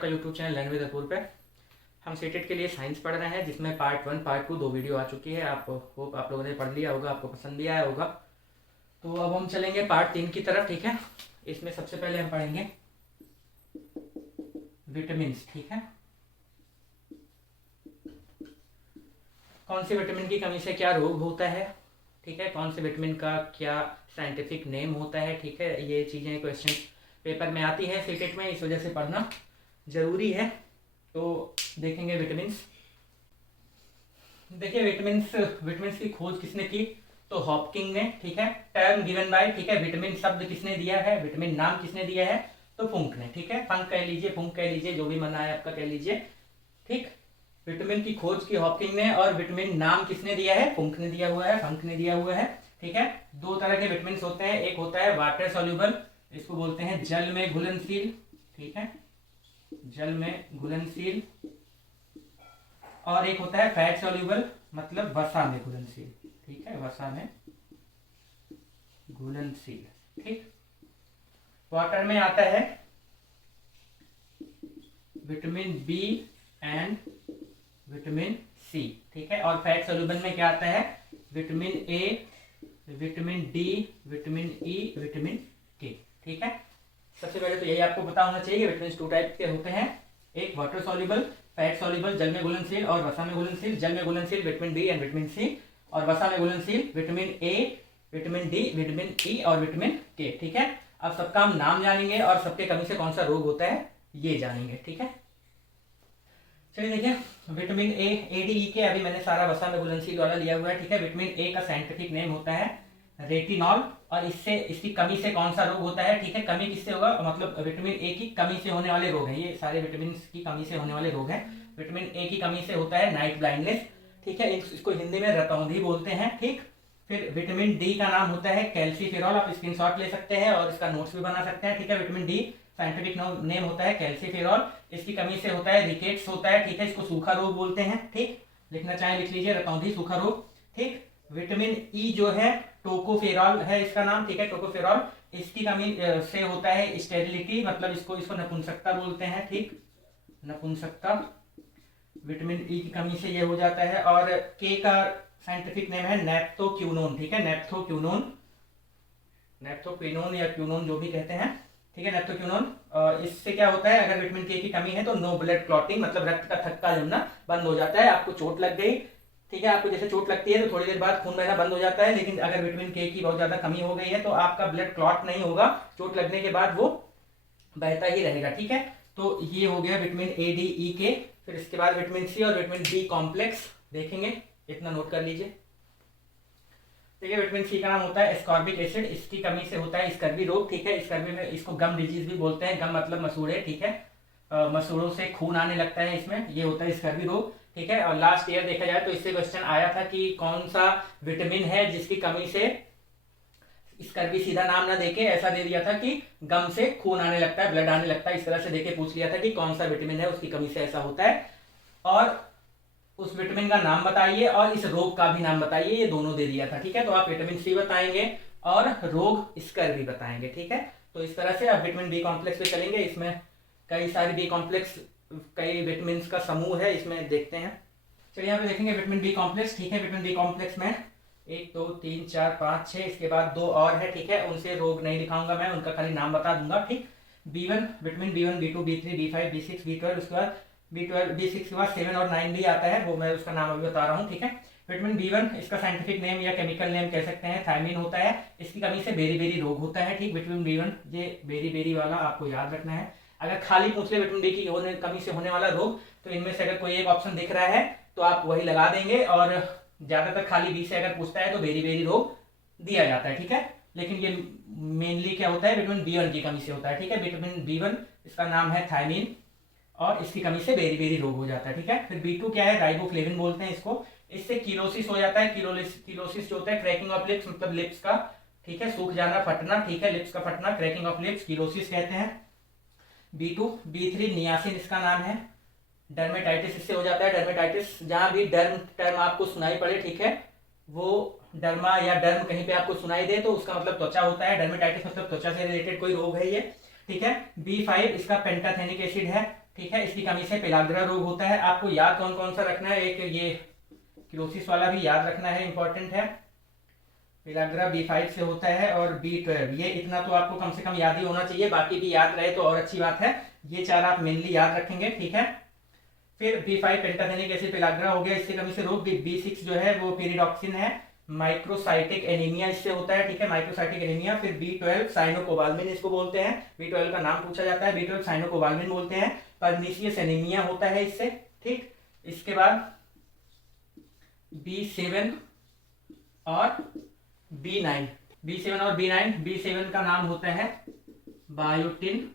आपका YouTube channel learn with अपूर्व पे। हम सीटेट के लिए साइंस पढ़ रहे हैं, जिसमें पार्ट 1 पार्ट 2 दो वीडियो आ चुकी है। आप होप आप लोगों ने पढ़ लिया होगा, आपको पसंद भी आया होगा। तो अब हम चलेंगे पार्ट 3 की तरफ। ठीक है, इसमें सबसे पहले हम पढ़ेंगे विटामिन। ठीक है, कौन से विटामिन की कमी से क्या रोग होता है, ठीक है, कौन से विटामिन का क्या साइंटिफिक नेम होता है। ठीक है, ये चीज़ें क्वेश्चन पेपर में आती है सीटेट में, इस वजह से पढ़ना ज़रूरी है। तो देखेंगे विटामिन्स। देखिए विटामिन्स की खोज किसने की, तो हॉपकिंग ने। ठीक है, टर्म गिवन बाय, ठीक है, विटामिन शब्द किसने दिया है, विटामिन नाम किसने दिया है, तो फुंक ने। ठीक है, फंक कह लीजिए, फुंक कह लीजिए, जो भी मना है आपका कह लीजिए। ठीक, विटामिन की खोज की हॉपकिंग ने, और विटामिन नाम किसने दिया है, फुंक ने दिया हुआ है, फंक ने दिया हुआ है। ठीक है, दो तरह के विटामिन होते हैं, एक होता है वाटर सॉल्युबल, इसको बोलते हैं जल में घुलनशील। ठीक है, जल में घुलनशील, और एक होता है फैट सॉल्युबल, मतलब वसा में घुलनशील। ठीक है, वसा में घुलनशील। ठीक, वाटर में आता है vitamin B and vitamin C. ठीक है, और फैट सॉल्युबल में क्या आता है, vitamin A, vitamin D, vitamin E, vitamin K. ठीक है, सबसे पहले तो यही आपको पता होना चाहिए कि विटामिन 2 टाइप के होते हैं, एक वाटर सॉल्युबल, फैट सॉल्युबल, जल में घुलनशील, और वसा में घुलनशील। जल में घुलनशील vitamin B and vitamin C, और वसा में घुलनशील vitamin A, vitamin D, vitamin E और विटामिन के। ठीक है, अब सबका हम नाम जानेंगे और सबके कमी से कौन सा रोग होता है ये जानेंगे। ठीक है, चलिए देखिए, विटामिन ए, डी, ई के अभी मैंने सारा वसा में घुलनशील वाला लिया हुआ है। ठीक है, विटामिन ए का साइंटिफिक नेम होता है रेटिनॉल, और इससे इसकी कमी से कौन सा रोग होता है। ठीक है, कमी किससे होगा, मतलब विटामिन ए की कमी से होने वाले रोग हैं, ये सारे विटामिन की कमी से होने वाले रोग हैं। विटामिन ए की कमी से होता है नाइट ब्लाइंडनेस। ठीक है, इसको हिंदी में रतौंधी बोलते हैं। ठीक, फिर विटामिन डी का नाम होता है कैल्सीफेरॉल, आप स्क्रीनशॉट ले सकते हैं और इसका नोट्स भी बना सकते हैं। ठीक है, विटामिन डी साइंटिफिक नेम होता है कैल्सीफेरॉल, इसकी कमी से होता है रिकेट्स होता है। ठीक है, इसको सूखा रोग बोलते हैं। ठीक, लिखना चाहे लिख लीजिए, रतौंधी सूखा रोग। ठीक, विटामिन ई जो है टोकोफेरॉल है इसका नाम। ठीक है, टोकोफेरॉल, इसकी कमी से होता है स्टेरिलिटी, मतलब इसको नपुंसकता बोलते हैं। ठीक, नपुंसकता, विटामिन ई की कमी से ये हो जाता है। और के का साइंटिफिक नेम है नेप्थोक्यूनोन। ठीक है, नेप्थोक्यूनोन, नेप्थोक्विनोन या क्यूनोन जो भी कहते हैं। ठीक है, नेप्थोक्यूनोन, इससे क्या होता है, अगर विटामिन के की कमी है तो नो ब्लड क्लॉटिंग, मतलब रक्त का थक्का जमना बंद हो जाता है। आपको चोट लग गई, ठीक है, आपको जैसे चोट लगती है तो थोड़ी देर बाद खून बहना बंद हो जाता है, लेकिन अगर विटामिन के की बहुत ज्यादा कमी हो गई है तो आपका ब्लड क्लॉट नहीं होगा, चोट लगने के बाद वो बहता ही रहेगा। ठीक है, तो ये हो गया विटामिन ए, डी, ई, के। फिर इसके बाद विटामिन सी और विटामिन बी कॉम्प्लेक्स देखेंगे, इतना नोट कर लीजिए। ठीक है, विटामिन सी का नाम होता है एस्कॉर्बिक एसिड, इसकी कमी से होता है स्कर्वी रोग। ठीक है, स्कर्वी में इसको गम डिजीज भी बोलते हैं, गम मतलब मसूड़े। ठीक है, मसूड़ों से खून आने लगता है इसमें, ये होता है स्कर्वी रोग। ठीक है, और लास्ट ईयर देखा जाए तो इससे क्वेश्चन आया था कि कौन सा विटामिन है जिसकी कमी से स्कर्वी, सीधा नाम ना देके ऐसा दे दिया था कि गम से खून आने लगता है, ब्लड आने लगता है, इस तरह से देके पूछ लिया था कि कौन सा विटामिन है उसकी कमी से ऐसा होता है, और उस विटामिन का नाम बताइए और इस रोग का भी नाम बताइए, ये दोनों दे दिया था। ठीक है, तो आप विटामिन सी बताएंगे और रोग स्कर्वी बताएंगे। ठीक है, तो इस तरह से आप विटामिन बी कॉम्प्लेक्स पे चलेंगे, इसमें कई सारे बी कॉम्प्लेक्स, कई विटामिन का समूह है, इसमें देखते हैं। चलिए यहाँ पे देखेंगे विटामिन बी कॉम्प्लेक्स। ठीक है, विटामिन बी कॉम्प्लेक्स में 1 2 3 4 5 6, इसके बाद 2 और है। ठीक है, उनसे रोग नहीं दिखाऊंगा मैं, उनका खाली नाम बता दूंगा। ठीक, B1, vitamin B1, B2, B3, B5, B6, B12, उसके बाद B12, B6 के बाद 7 और 9 भी आता है, वो मैं उसका नाम अभी बता रहा हूँ। ठीक है, विटामिन B1, इसका साइंटिफिक नेम या केमिकल नेम कह सकते हैं थायमिन होता है, इसकी कमी से बेरी बेरी रोग होता है। ठीक, विटामिन B1, ये बेरी बेरी वाला आपको याद रखना है। अगर खाली पूछ ले विटामिन डी की कमी से होने वाला रोग, तो इनमें से अगर कोई एक ऑप्शन दिख रहा है तो आप वही लगा देंगे, और ज्यादातर खाली बी से अगर पूछता है तो बेरी बेरी रोग दिया जाता है। ठीक है, लेकिन ये मेनली क्या होता है, विटामिन B1 की कमी से होता है। ठीक है, विटामिन B1, इसका नाम है थायमिन, और इसकी कमी से बेरी बेरी रोग हो जाता है। ठीक है, फिर B2 क्या है, राइबोफ्लेविन बोलते हैं इसको, इससे कीरोसिस हो जाता है। कीरोसिस जो होता है क्रैकिंग ऑफ लिप्स, मतलब लिप्स का, ठीक है, सूख जाना, फटना। ठीक है, लिप्स का फटना, क्रैकिंग ऑफ लिप्स, कीरोसिस कहते हैं। B2, B3 नियासिन इसका नाम है, डर्मेटाइटिस इससे हो जाता है। डर्मेटाइटिस, जहां भी डर्म टर्म आपको सुनाई पड़े, ठीक है, वो डर्मा या डर्म कहीं पे आपको सुनाई दे तो उसका मतलब त्वचा होता है। डर्मेटाइटिस मतलब त्वचा से रिलेटेड कोई रोग है ये। ठीक है, B5 इसका पेंटाथेनिक एसिड है, ठीक है। इसकी कमी से पेलाग्रा रोग होता है। आपको याद कौन कौन सा रखना है, एक ये क्लोसिस वाला भी याद रखना है, इंपॉर्टेंट है। पेलाग्रा B5 से होता है और B12, ये इतना तो आपको कम से कम याद ही होना चाहिए, बाकी भी याद रहे तो और अच्छी बात है। ये 4 आप मेनली याद रखेंगे, ठीक है। फिर B5 पेंटाथेनिक एसिड पेलाग्रा हो गया, इससे कमी से रोग। B6 जो है वो पेरिडॉक्सिन है, माइक्रोसाइटिक एनीमिया इससे होता है, ठीक है, माइक्रोसाइटिक एनीमिया। फिर B12 साइनोकोबाल्मिन इसको बोलते हैं, B12 का नाम पूछा जाता है, B12 साइनोकोबाल्मिन बोलते हैं। परनीसियस एनीमिया होता है इससे, ठीक। इसके बाद B7 और B9, B7 और B9, B7 का नाम होता है बायोटिन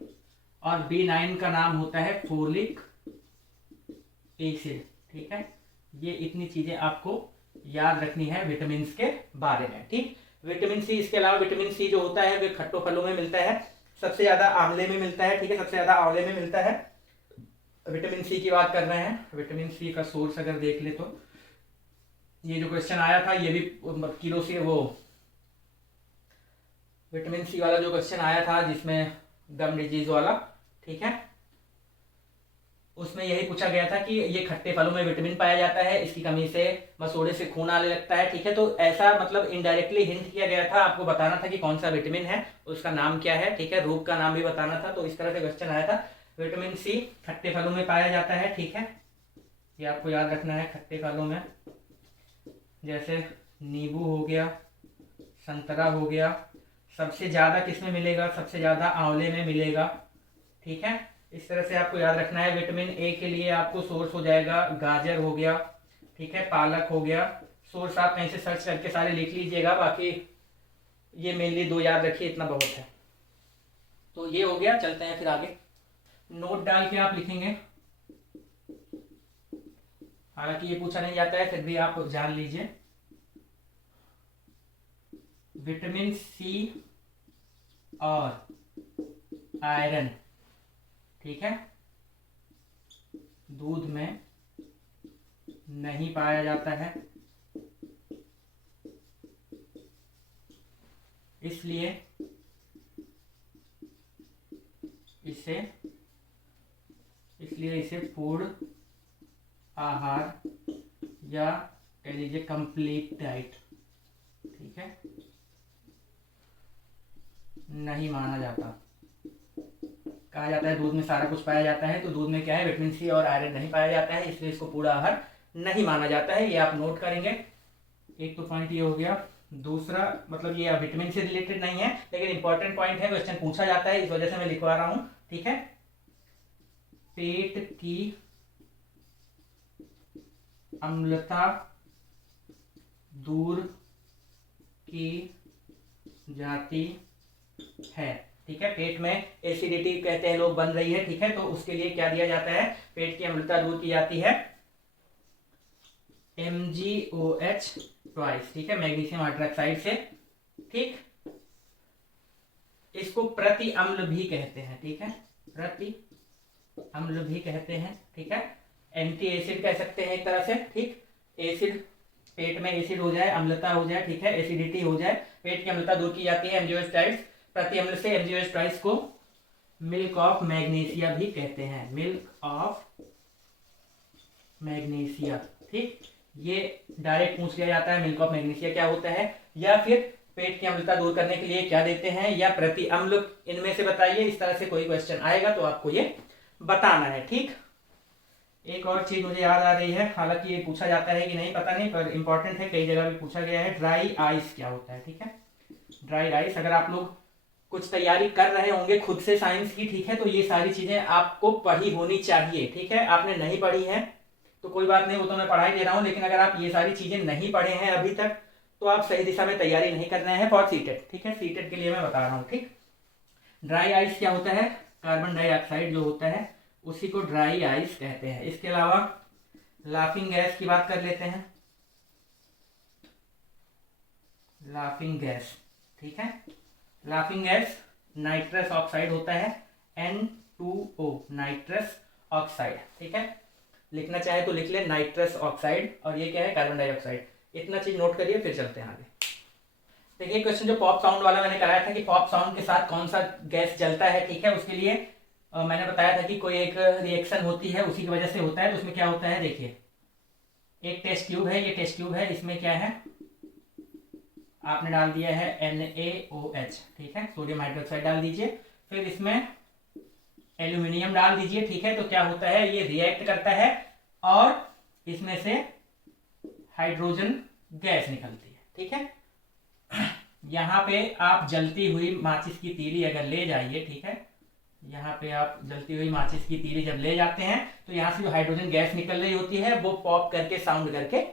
और B9 का नाम होता है फोलिक एसिड, ठीक है। ये इतनी चीजें आपको याद रखनी है विटामिन के बारे में, ठीक। विटामिन सी, इसके अलावा विटामिन सी जो होता है वो खट्टो फलों में मिलता है, सबसे ज्यादा आंवले में मिलता है, ठीक है, सबसे ज्यादा आंवले में मिलता है। विटामिन सी की बात कर रहे हैं, विटामिन सी का सोर्स अगर देख ले तो ये जो क्वेश्चन आया था ये भी किलो से, वो विटामिन सी वाला जो क्वेश्चन आया था जिसमें गम डिजीज वाला, ठीक है, उसमें यही पूछा गया था कि ये खट्टे फलों में विटामिन पाया जाता है, इसकी कमी से मसोड़े से खून आने लगता है, ठीक है। तो ऐसा मतलब इनडायरेक्टली हिंट किया गया था, आपको बताना था कि कौन सा विटामिन है, उसका नाम क्या है, ठीक है, रोग का नाम भी बताना था। तो इस तरह से क्वेश्चन आया था। विटामिन सी खट्टे फलों में पाया जाता है, ठीक है, ये आपको याद रखना है। खट्टे फलों में जैसे नींबू हो गया, संतरा हो गया। सबसे ज्यादा किसमें मिलेगा, सबसे ज्यादा आंवले में मिलेगा, ठीक है। इस तरह से आपको याद रखना है। विटामिन ए के लिए आपको सोर्स हो जाएगा गाजर हो गया, ठीक है, पालक हो गया। सोर्स आप कहीं से सर्च करके सारे लिख लीजिएगा, बाकी ये मेनली 2 याद रखिए, इतना बहुत है। तो ये हो गया, चलते हैं फिर आगे। नोट डाल के आप लिखेंगे, हालांकि ये पूछा नहीं जाता है फिर भी आप जान लीजिए। विटामिन सी और आयरन, ठीक है, दूध में नहीं पाया जाता है, इसलिए इसे फूड, आहार या कह लीजिए कंप्लीट डाइट, ठीक है, नहीं माना जाता। कहा जाता है दूध में सारा कुछ पाया जाता है, तो दूध में क्या है, विटामिन सी और आयरन नहीं पाया जाता है, इसलिए इसको पूरा आहार नहीं माना जाता है। ये आप नोट करेंगे। एक तो पॉइंट ये हो गया। दूसरा मतलब ये विटामिन से रिलेटेड नहीं है लेकिन इंपॉर्टेंट पॉइंट है, क्वेश्चन पूछा जाता है, इस वजह से मैं लिखवा रहा हूं, ठीक है। पेट की अम्लता दूर की जाती है, ठीक है। पेट में एसिडिटी कहते हैं लोग बन रही है, ठीक है, तो उसके लिए क्या दिया जाता है, पेट की अम्लता दूर की जाती है MgOH ट्वाइस, ठीक है, मैग्नीशियम हाइड्रोक्साइड से, ठीक। इसको प्रति अम्ल भी कहते हैं, ठीक है, प्रति अम्ल भी कहते हैं, ठीक है। एंटी एसिड कह सकते हैं एक तरह से, ठीक। एसिड, पेट में एसिड हो जाए, अम्लता हो जाए, ठीक है, एसिडिटी हो जाए, पेट की अम्लता दूर की जाती है MgOH ट्वाइस, प्रति अम्ल से। MgOH ट्वाइस को मिल्क ऑफ मैग्नीशिया भी कहते हैं, मिल्क ऑफ मैग्नीशिया, ठीक। ये डायरेक्ट पूछ लिया जाता है मिल्क ऑफ मैग्नीशिया क्या होता है, या फिर पेट की अम्लता दूर करने के लिए क्या देते हैं, या प्रति अम्ल, इनमें से बताइए। इस तरह से कोई क्वेश्चन आएगा तो आपको ये बताना है, ठीक। एक और चीज मुझे याद आ रही है, हालांकि ये पूछा जाता है कि नहीं पता नहीं, पर इंपॉर्टेंट है, कई जगह भी पूछा गया है। ड्राई आइस क्या होता है, ठीक है, ड्राई आइस। अगर आप लोग कुछ तैयारी कर रहे होंगे खुद से साइंस की, ठीक है, तो ये सारी चीजें आपको पढ़ी होनी चाहिए, ठीक है। आपने नहीं पढ़ी है तो कोई बात नहीं, वो तो मैं पढ़ाई दे रहा हूं, लेकिन अगर आप ये सारी चीजें नहीं पढ़े हैं अभी तक तो आप सही दिशा में तैयारी नहीं कर रहे हैं फॉर सीटेट, ठीक है। सीटेट के लिए मैं बता रहा हूँ, ठीक। ड्राई आइस क्या होता है, कार्बन डाइऑक्साइड जो होता है उसी को ड्राई आइस कहते हैं। इसके अलावा लाफिंग गैस की बात कर लेते हैं, लाफिंग गैस, ठीक है। लाफिंग गैस नाइट्रस ऑक्साइड होता है, N2O, नाइट्रस ऑक्साइड, ठीक है। लिखना चाहे तो लिख ले नाइट्रस ऑक्साइड, और ये क्या है, कार्बन डाइऑक्साइड। इतना चीज नोट करिए, फिर चलते हैं आगे। देखिए क्वेश्चन जो पॉप साउंड वाला मैंने कराया था कि पॉप साउंड के साथ कौन सा गैस जलता है, ठीक है, उसके लिए मैंने बताया था कि कोई एक रिएक्शन होती है उसी की वजह से होता है। तो उसमें क्या होता है देखिए, एक टेस्ट ट्यूब है, ये टेस्ट ट्यूब है, इसमें क्या है आपने डाल दिया है NaOH, ठीक है, सोडियम हाइड्रोक्साइड डाल दीजिए, फिर इसमें एल्यूमिनियम डाल दीजिए, ठीक है। तो क्या होता है, ये रिएक्ट करता है और इसमें से हाइड्रोजन गैस निकलती है, ठीक है। यहाँ पे आप जलती हुई माचिस की तीली अगर ले जाइए, ठीक है, यहाँ पे आप जलती हुई माचिस की तीली जब ले जाते हैं तो यहाँ से जो हाइड्रोजन गैस निकल रही होती है वो पॉप करके साउंड करके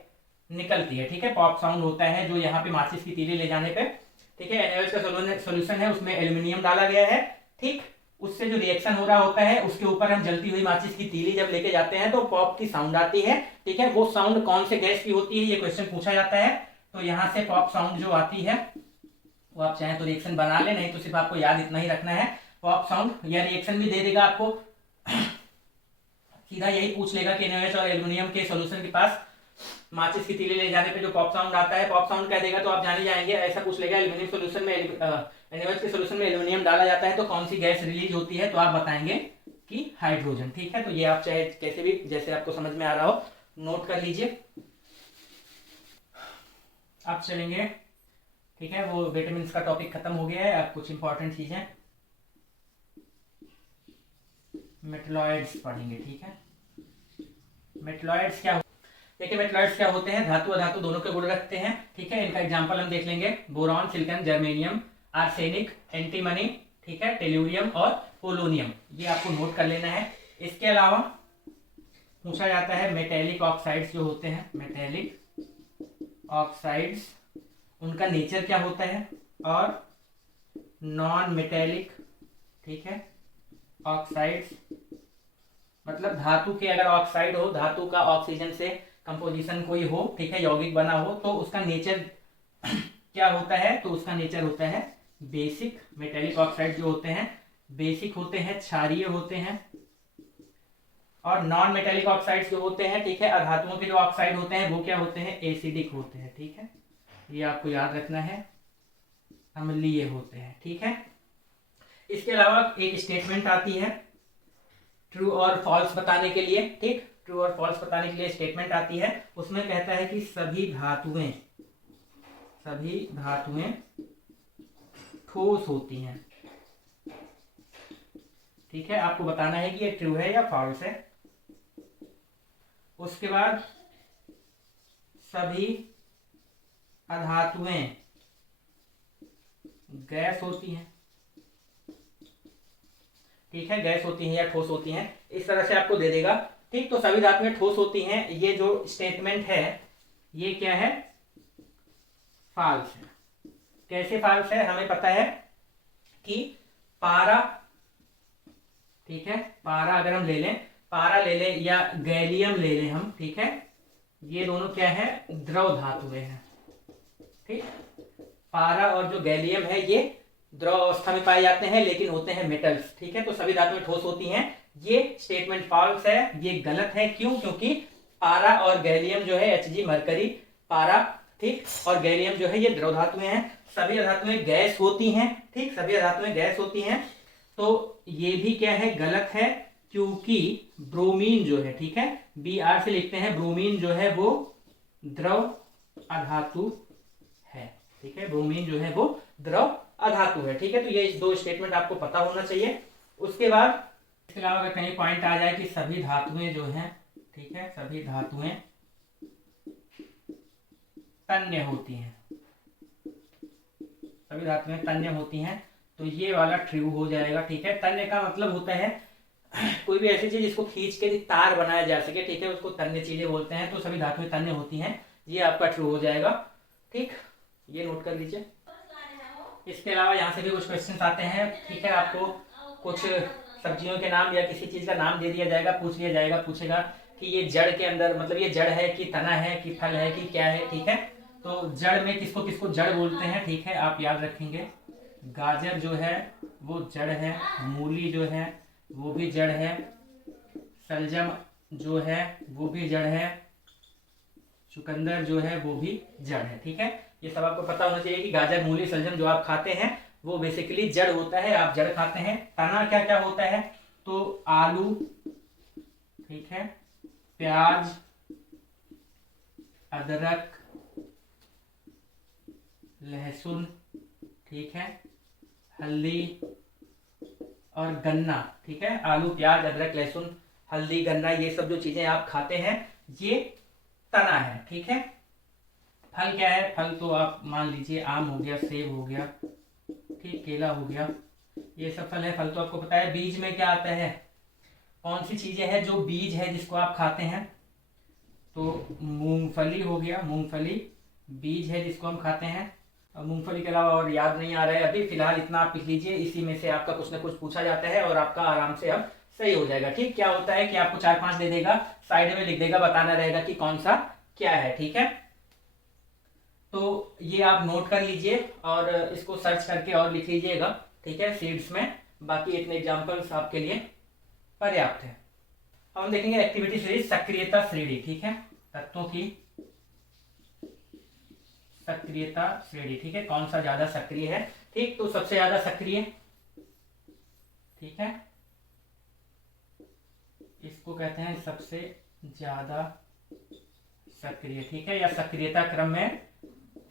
निकलती है, ठीक है। पॉप साउंड होता है जो यहाँ पे माचिस की तीली ले जाने पे, ठीक है। NaOH का सोल्यूशन है, उसमें एल्यूमिनियम डाला गया है, ठीक। उससे जो रिएक्शन हो रहा होता है उसके ऊपर हम जलती हुई माचिस की तीली जब लेके जाते हैं तो पॉप की साउंड आती है, ठीक है। वो साउंड कौन से गैस की होती है ये क्वेश्चन पूछा जाता है। तो यहाँ से पॉप साउंड जो आती है वो आप चाहें तो रिएक्शन बना ले, नहीं तो सिर्फ आपको याद इतना ही रखना है पॉप साउंड। या रिएक्शन भी दे देगा आपको, सीधा यही पूछ लेगा कि NaOH और एल्यूमिनियम के सोल्यूशन के पास माचिस की तीली ले जाने पे जो पॉप साउंड आता है, पॉप साउंड कह देगा तो आप जाने जाएंगे। ऐसा पूछ लेगा एल्यूमिनियम सोल्यूशन में NaOH के सोल्यूशन में एल्यूमिनियम डाला जाता है तो कौन सी गैस रिलीज होती है, तो आप बताएंगे कि हाइड्रोजन, ठीक है। तो ये आप चाहे कैसे भी जैसे आपको समझ में आ रहा हो नोट कर लीजिए। अब चलेंगे, ठीक है, वो विटामिन का टॉपिक खत्म हो गया है। अब कुछ इंपॉर्टेंट चीजें मेटलॉइड्स पढ़ेंगे, ठीक है। मेटलॉइड्स क्या, देखिए मेटलॉइड्स क्या होते हैं, धातु अधातु दोनों के गुण रखते हैं, ठीक है। इनका एग्जांपल हम देख लेंगे, boron, silicon, germanium, arsenic, antimony, ठीक है, टेल्यूरियम और पोलोनियम, ये आपको नोट कर लेना है। इसके अलावा पूछा जाता है मेटेलिक ऑक्साइड्स जो होते हैं, मेटेलिक ऑक्साइड्स उनका नेचर क्या होता है, और नॉन मेटेलिक, ठीक है, ऑक्साइड्स मतलब धातु के अगर ऑक्साइड हो, धातु का ऑक्सीजन से कंपोजिशन कोई हो, ठीक है, यौगिक बना हो, तो उसका नेचर क्या होता है, तो उसका नेचर होता है बेसिक। मेटेलिक ऑक्साइड जो होते हैं बेसिक होते हैं, क्षारीय होते हैं। और नॉन मेटेलिक ऑक्साइड्स जो होते हैं, ठीक है, अधातुओं के जो ऑक्साइड होते हैं वो क्या होते हैं, एसिडिक होते हैं, ठीक है, ये आपको याद रखना है, अम्लीय होते हैं, ठीक है। इसके अलावा एक स्टेटमेंट आती है ट्रू और फॉल्स बताने के लिए, ठीक, ट्रू और फॉल्स बताने के लिए स्टेटमेंट आती है। उसमें कहता है कि सभी धातुएं ठोस होती हैं, ठीक है। आपको बताना है कि ये ट्रू है या फॉल्स है। उसके बाद सभी अधातुएं गैस होती हैं, ठीक है, गैस होती हैं या ठोस होती हैं, इस तरह से आपको दे देगा, ठीक। तो सभी धातुएं ठोस होती हैं, ये जो स्टेटमेंट है ये क्या है, फॉल्स है। कैसे फॉल्स है, हमें पता है कि पारा, ठीक है, पारा अगर हम ले लें, पारा ले लें या गैलियम ले लें हम, ठीक है, ये दोनों क्या है, द्रव धातुएं हैं, ठीक। पारा और जो गैलियम है ये द्रव अवस्था में पाए जाते हैं लेकिन होते हैं मेटल्स, ठीक है। तो सभी धातुएं ठोस होती हैं, ये स्टेटमेंट फॉल्स है, ये गलत है। क्यों, क्योंकि पारा और गैलियम जो है Hg मरकरी पारा, ठीक, और गैलियम जो है ये द्रव धातुएं हैं। सभी धातुएं गैस होती हैं, ठीक, सभी धातुएं गैस होती हैं। तो ये भी क्या है, गलत है, क्योंकि ब्रोमीन जो है, ठीक है, Br से लिखते हैं, ब्रोमीन जो है वो द्रव अधातु है, ठीक है, ब्रोमीन जो है वो द्रव अधातु है, ठीक है। तो ये दो स्टेटमेंट आपको पता होना चाहिए। उसके बाद इसके अलावा अगर कहीं पॉइंट आ जाए कि सभी धातुएं जो हैं, ठीक है, सभी धातुएं तन्य होती हैं, सभी धातुएं तन्य होती हैं, तो ये वाला ट्रू हो जाएगा, ठीक है। तन्य का मतलब होता है कोई भी ऐसी चीज जिसको खींच के तार बनाया जा सके, ठीक है, उसको तन्य चीजें बोलते हैं। तो सभी धातुएं तन्य होती हैं, ये आपका ट्रू हो जाएगा, ठीक, ये नोट कर लीजिए। इसके अलावा यहाँ से भी कुछ क्वेश्चन आते हैं, ठीक है, आपको कुछ सब्जियों के नाम या किसी चीज का नाम दे दिया जाएगा, पूछ लिया जाएगा, पूछेगा कि ये जड़ के अंदर मतलब ये जड़ है कि तना है कि फल है कि क्या है, ठीक है। तो जड़ में किसको किसको जड़ बोलते हैं, ठीक है, आप याद रखेंगे। गाजर जो है वो जड़ है, मूली जो है वो भी जड़ है, सलजम जो है वो भी जड़ है, चुकंदर जो है वो भी जड़ है, ठीक है। ये सब आपको पता होना चाहिए कि गाजर, मूली, सलजम जो आप खाते हैं वो बेसिकली जड़ होता है, आप जड़ खाते हैं। तना क्या क्या होता है, तो आलू, ठीक है, प्याज, अदरक, लहसुन, ठीक है, हल्दी और गन्ना, ठीक है। आलू, प्याज, अदरक, लहसुन, हल्दी, गन्ना, ये सब जो चीजें आप खाते हैं ये तना है, ठीक है। फल क्या है? फल तो आप मान लीजिए आम हो गया, सेब हो गया, ठीक, केला हो गया, ये सब फल है। फल तो आपको पता है। बीज में क्या आता है? कौन सी चीजें हैं जो बीज है जिसको आप खाते हैं? तो मूंगफली हो गया, मूंगफली बीज है जिसको हम खाते हैं। अब मूंगफली के अलावा और याद नहीं आ रहा है अभी, फिलहाल इतना आप लिख लीजिए। इसी में से आपका कुछ ना कुछ पूछा जाता है और आपका आराम से अब सही हो जाएगा, ठीक। क्या होता है कि आपको 4-5 दे देगा, साइड में लिख देगा, बताना रहेगा कि कौन सा क्या है, ठीक है। तो ये आप नोट कर लीजिए और इसको सर्च करके और लिख लीजिएगा, ठीक है, सीड्स में। बाकी इतने एग्जाम्पल्स आपके लिए पर्याप्त है। अब हम देखेंगे एक्टिविटी सीरीज सक्रियता श्रेणी, ठीक है, तत्वों की सक्रियता श्रेणी, ठीक है, कौन सा ज्यादा सक्रिय है, ठीक। तो सबसे ज्यादा सक्रिय, ठीक है, इसको कहते हैं सबसे ज्यादा सक्रिय, ठीक है, या सक्रियता क्रम में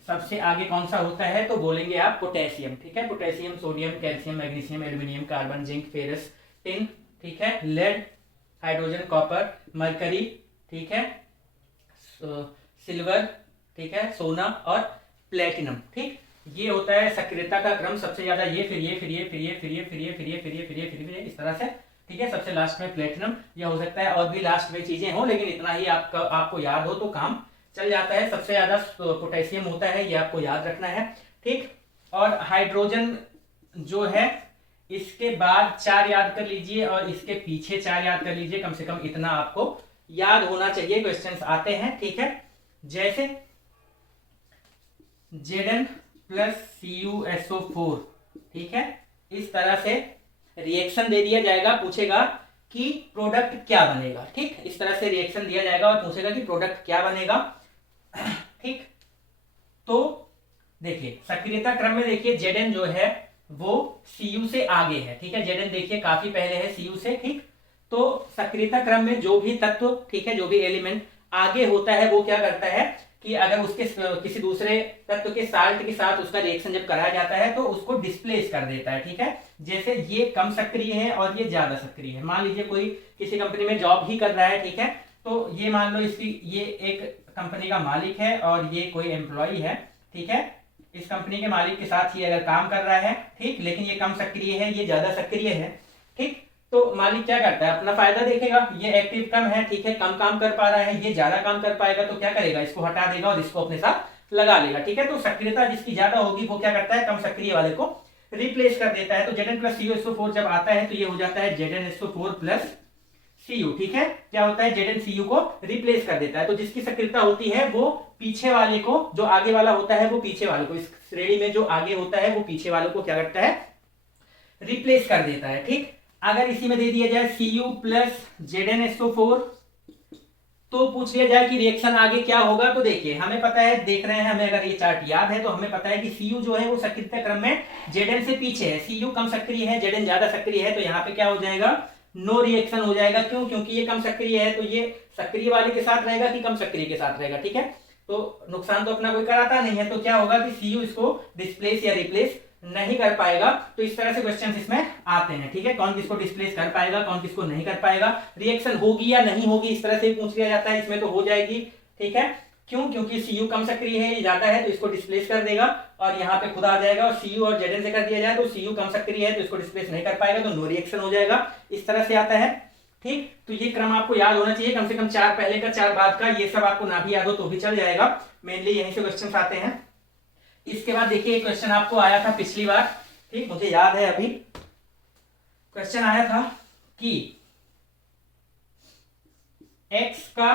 सबसे आगे कौन सा होता है? तो बोलेंगे आप पोटेशियम, ठीक है। Potassium, sodium, calcium, magnesium, aluminium, carbon, zinc, ferrous, tin, ठीक है, लेड, हाइड्रोजन, कॉपर, मरकरी, ठीक है, सिल्वर, ठीक है, सोना और प्लेटिनम, ठीक। ये होता है सक्रियता का क्रम, सबसे ज्यादा ये, फिर ये, फिर ये, फिर ये, फिर ये, फिर ये, फिर ये, फिर ये, फिर ये, फिर ये, इस तरह से, ठीक है। सबसे लास्ट में प्लेटिनम। यह हो सकता है और भी लास्ट में चीजें हो, लेकिन इतना ही आपको याद हो तो काम चल जाता है। सबसे ज्यादा पोटेशियम होता है, ये आपको याद रखना है, ठीक। और हाइड्रोजन जो है, इसके बाद 4 याद कर लीजिए और इसके पीछे 4 याद कर लीजिए, कम से कम इतना आपको याद होना चाहिए। क्वेश्चंस आते हैं, ठीक है, जैसे Zn प्लस CuSO4, ठीक है, इस तरह से रिएक्शन दे दिया जाएगा, पूछेगा कि प्रोडक्ट क्या बनेगा, ठीक। इस तरह से रिएक्शन दिया जाएगा और पूछेगा कि प्रोडक्ट क्या बनेगा, ठीक। तो देखिए सक्रियता क्रम में देखिए Zn जो है वो Cu से आगे है, ठीक है। Zn देखिए काफी पहले है Cu से, ठीक। तो सक्रियता क्रम में जो भी तत्व, ठीक है, जो भी एलिमेंट आगे होता है वो क्या करता है कि अगर उसके किसी दूसरे तत्व के साल्ट के साथ उसका रिएक्शन जब कराया जाता है तो उसको डिस्प्लेस कर देता है, ठीक है। जैसे ये कम सक्रिय है और ये ज्यादा सक्रिय है। मान लीजिए कोई किसी कंपनी में जॉब ही कर रहा है, ठीक है, तो ये मान लो ये एक कंपनी का मालिक है और ये कोई एम्प्लॉय है, ठीक है। इस कंपनी के मालिक के साथ ही अगर काम कर रहा है, ठीक, लेकिन ये कम सक्रिय है, ये ज्यादा सक्रिय है, ठीक। तो मालिक क्या करता है? अपना फायदा देखेगा। ये एक्टिव कम है, ठीक है, कम काम कर पा रहा है, ये ज्यादा काम कर पाएगा, तो क्या करेगा? इसको हटा देगा और इसको अपने साथ लगा लेगा, ठीक है। तो सक्रियता जिसकी ज्यादा होगी वो क्या करता है? कम सक्रिय वाले को रिप्लेस कर देता है। तो Zn प्लस CuSO4 जब आता है तो ये हो जाता है ZnSO4 प्लस Cu, ठीक है। क्या होता है? Zn Cu को रिप्लेस कर देता है। तो जिसकी सक्रियता होती है वो पीछे वाले को, जो आगे वाला होता है वो पीछे वाले को, इस श्रेणी में जो आगे होता है वो पीछे वालों को क्या करता है? रिप्लेस कर देता है, ठीक। अगर इसी में दे दिया जाए Cu प्लस ZnSO4 तो पूछ लिया जाए कि रिएक्शन आगे क्या होगा। तो देखिए हमें पता है, देख रहे हैं, हमें अगर ये चार्ट याद है तो हमें पता है कि Cu जो है वो सक्रियता क्रम में Zn से पीछे है। Cu कम सक्रिय है, Zn ज्यादा सक्रिय है, तो यहाँ पे क्या हो जाएगा? नो रिएक्शन हो जाएगा। क्यों? क्योंकि ये कम सक्रिय है, तो ये सक्रिय वाले के साथ रहेगा कि कम सक्रिय के साथ रहेगा, ठीक है। तो नुकसान तो अपना कोई कराता नहीं है, तो क्या होगा कि Cu इसको डिस्प्लेस या रिप्लेस नहीं कर पाएगा। तो इस तरह से क्वेश्चंस इसमें आते हैं, ठीक है। कौन किसको डिस्प्लेस कर पाएगा, कौन किसको नहीं कर पाएगा, रिएक्शन होगी या नहीं होगी, इस तरह से पूछ लिया जाता है। इसमें तो हो जाएगी, ठीक है। क्यों? क्योंकि Cu कम सक्रिय है, ये ज्यादा है, तो इसको डिस्प्लेस कर देगा और यहाँ पे खुद आ जाएगा। और Cu और Zn से कर दिया जाए तो Cu कम सक्रिय है तो इसको डिस्प्लेस नहीं कर पाएगा, तो नो रिएक्शन हो जाएगा। इस तरह से आता है, ठीक। तो ये क्रम आपको याद होना चाहिए, कम से कम 4 पहले का 4 बाद का। ये सब आपको ना भी याद हो तो भी चल जाएगा, मेनली यहीं से क्वेश्चन आते हैं। इसके बाद देखिए क्वेश्चन आपको आया था पिछली बार, ठीक, मुझे याद है अभी क्वेश्चन आया था कि x का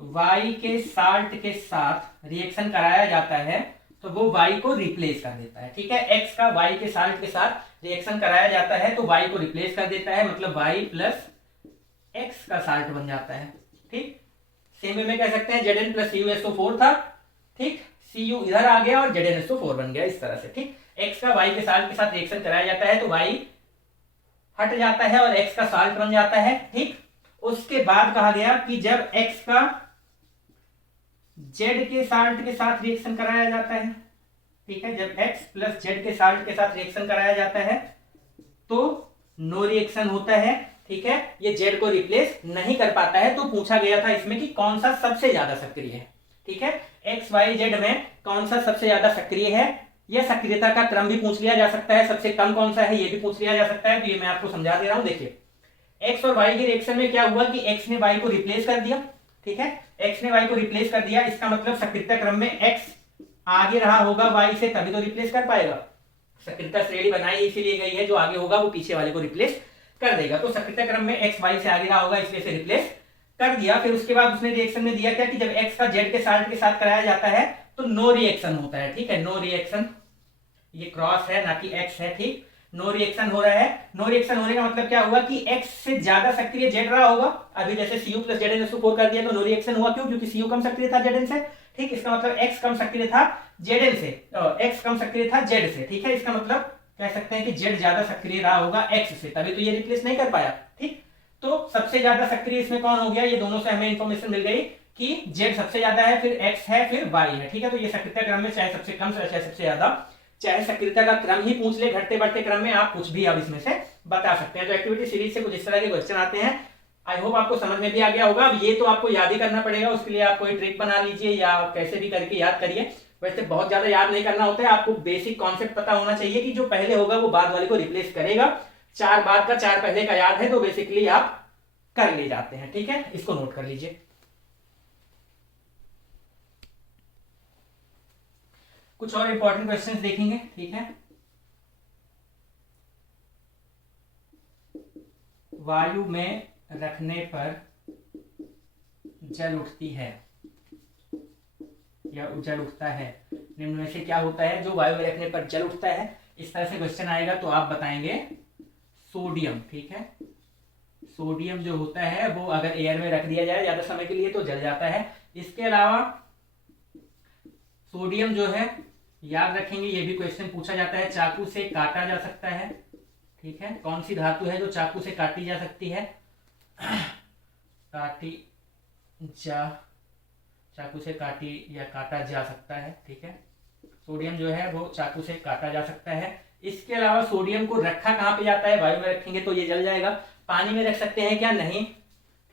y के साल्ट के साथ रिएक्शन कराया जाता है तो वो y को रिप्लेस कर देता है, ठीक है। x का y के साल्ट के साथ रिएक्शन कराया जाता है तो y को रिप्लेस कर देता है, मतलब y प्लस x का साल्ट बन जाता है, ठीक। सेम वे में कह सकते हैं Zn प्लस CuSO4 था, ठीक, Cu इधर आ गया और ZnSO4 बन गया, इस तरह से, ठीक। x का y के साल्ट के साथ रिएक्शन कराया जाता है तो y हट जाता है और x का साल्ट बन जाता है। ठीक, उसके बाद कहा गया कि जब x का z के साल्ट के साथ रिएक्शन कराया जाता है, ठीक है, जब x प्लस z के साल्ट के साथ रिएक्शन कराया जाता है तो नो रिएक्शन होता है। ठीक है, ये z को रिप्लेस नहीं कर पाता है। तो पूछा गया था इसमें कि कौन सा सबसे ज्यादा सक्रिय है। ठीक है, एक्स वाई जेड में कौन सा सबसे ज्यादा सक्रिय है, यह सक्रियता का क्रम भी पूछ लिया जा सकता है, सबसे कम कौन सा है ये भी पूछ लिया जा सकता है। तो ये मैं आपको समझा दे रहा हूं। देखिए, एक्स और वाई के रिएक्शन में क्या हुआ कि एक्स ने वाई को रिप्लेस कर दिया। ठीक है, एक्स ने वाई को रिप्लेस कर दिया, इसका मतलब सक्रियता क्रम में एक्स आगे रहा होगा वाई से, तभी तो रिप्लेस कर पाएगा। सक्रियता श्रेणी बनाई इसीलिए गई है, जो आगे होगा वो पीछे वाले को रिप्लेस कर देगा। तो सक्रियता क्रम में एक्स वाई से आगे रहा होगा, इसलिए से रिप्लेस कर दिया। फिर उसके बाद उसने रिएक्शन में दिया क्या कि जब एक्स का जेड के साल्ट के साथ कराया जाता है तो नो रिएक्शन होता है। ठीक है, नो रिएक्शन, ये क्रॉस है ना कि एक्स है। ठीक, नो रिएक्शन हो रहा है। नो रिएक्शन होने का मतलब क्या हुआ कि एक्स से ज्यादा सक्रिय जेड रहा होगा। अभी जैसे Cu प्लस Zn/4 कर दिया तो नो रिएक्शन हुआ, क्यों? क्योंकि Cu कम सक्रिय था Zn से। ठीक, इसका मतलब एक्स कम सक्रिय था Zn से, एक्स कम सक्रिय था जेड से। ठीक है, इसका मतलब कह सकते हैं कि जेड ज्यादा सक्रिय रहा होगा एक्स से, तभी तो ये रिप्लेस नहीं कर पाया। ठीक, तो सबसे ज्यादा सक्रिय इसमें कौन हो गया, ये दोनों से हमें इंफॉर्मेशन मिल गई कि जेड सबसे ज्यादा है, फिर एक्स है, फिर वाई है। ठीक है, तो ये सक्रियता क्रम में चाहे सबसे कम चाहे सबसे ज्यादा, चाहे सक्रियता का क्रम ही पूछ ले, घटते बढ़ते क्रम में आप कुछ भी अब इसमें से बता सकते हैं। तो एक्टिविटी सीरीज से कुछ इस तरह के क्वेश्चन आते हैं। आई होप आपको समझ में भी आ गया होगा। अब ये तो आपको याद ही करना पड़ेगा, उसके लिए आप कोई ट्रिक बना लीजिए या कैसे भी करके याद करिए। वैसे बहुत ज्यादा याद नहीं करना होता है, आपको बेसिक कॉन्सेप्ट पता होना चाहिए कि जो पहले होगा वो बाद वाले को रिप्लेस करेगा। 4 बाद का 4 पहले का याद है तो बेसिकली आप कर ले जाते हैं। ठीक है, इसको नोट कर लीजिए। कुछ और इंपॉर्टेंट क्वेश्चंस देखेंगे। ठीक है, वायु में रखने पर जल उठती है या जल उठता है, निम्न में से क्या होता है जो वायु में रखने पर जल उठता है? इस तरह से क्वेश्चन आएगा तो आप बताएंगे सोडियम। ठीक है, सोडियम जो होता है वो अगर एयर में रख दिया जाए ज्यादा समय के लिए तो जल जाता है। इसके अलावा सोडियम जो है, याद रखेंगे ये भी क्वेश्चन पूछा जाता है, चाकू से काटा जा सकता है। ठीक है, कौन सी धातु है जो चाकू से काटी जा सकती है? चाकू से काटी या काटा जा सकता है। ठीक है, सोडियम जो है वो चाकू से काटा जा सकता है। इसके अलावा सोडियम को रखा कहाँ पे जाता है? वायु में रखेंगे तो ये जल जाएगा। पानी में रख सकते हैं क्या? नहीं।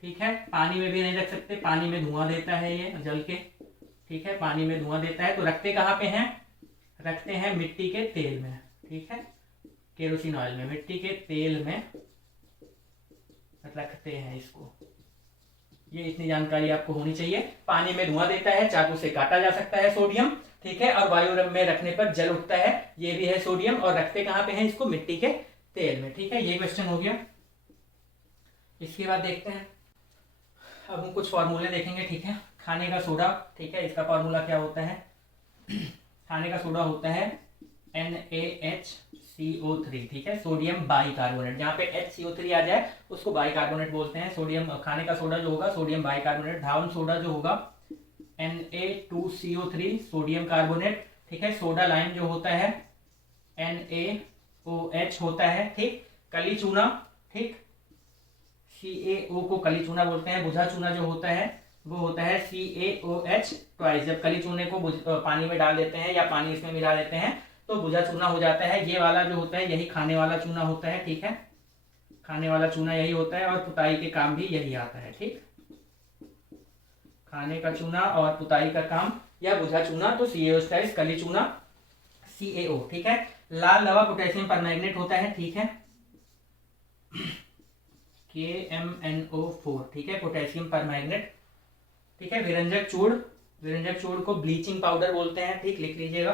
ठीक है, पानी में भी नहीं रख सकते, पानी में धुआं देता है ये जल के। ठीक है, पानी में धुआं देता है। तो रखते कहाँ पे हैं? रखते हैं मिट्टी के तेल में। ठीक है, केरोसिन ऑयल में, मिट्टी के तेल में रखते हैं इसको। ये इतनी जानकारी आपको होनी चाहिए। पानी में धुआं देता है, चाकू से काटा जा सकता है सोडियम। ठीक है, और वायु में रखने पर जल उठता है, ये भी है सोडियम। और रखते कहाँ पे हैं इसको? मिट्टी के तेल में। ठीक है, ये क्वेश्चन हो गया। इसके बाद देखते हैं, अब हम कुछ फॉर्मूले देखेंगे। ठीक है, खाने का सोडा। ठीक है, इसका फॉर्मूला क्या होता है? खाने का सोडा होता है NaHCO3। ठीक है, सोडियम बाइकार्बोनेट। जहाँ पे HCO3 आ जाए उसको बाइकार्बोनेट बोलते हैं। सोडियम खाने का सोडा जो होगा सोडियम बाइकार्बोनेट। धावन सोडा जो होगा Na2CO3 सोडियम कार्बोनेट। ठीक है, सोडा लाइम जो होता है NaOH होता है। ठीक, कली चूना, ठीक, CaO को कली चूना बोलते हैं। बुझा चूना जो होता है वो होता है CaOH ट्वाइस। जब कली चूने को पानी में डाल देते हैं या पानी इसमें मिला देते हैं तो बुझा चूना हो जाता है। ये वाला जो होता है यही खाने वाला चूना होता है। ठीक है, खाने वाला चूना यही होता है और पुताई के काम भी यही आता है। ठीक, खाने का चूना और पुताई का काम या बुझा चूना तो CaO ट्वाइस, कली चूना CaO। ठीक है, लाल लवा पोटेशियम परमैंगनेट होता है। ठीक है, KMnO4। ठीक है, पोटेशियम परमैंगनेट। ठीक है, विरंजक चूड़, विरंजक चूड़ को ब्लीचिंग पाउडर बोलते हैं। ठीक, लिख लीजिएगा।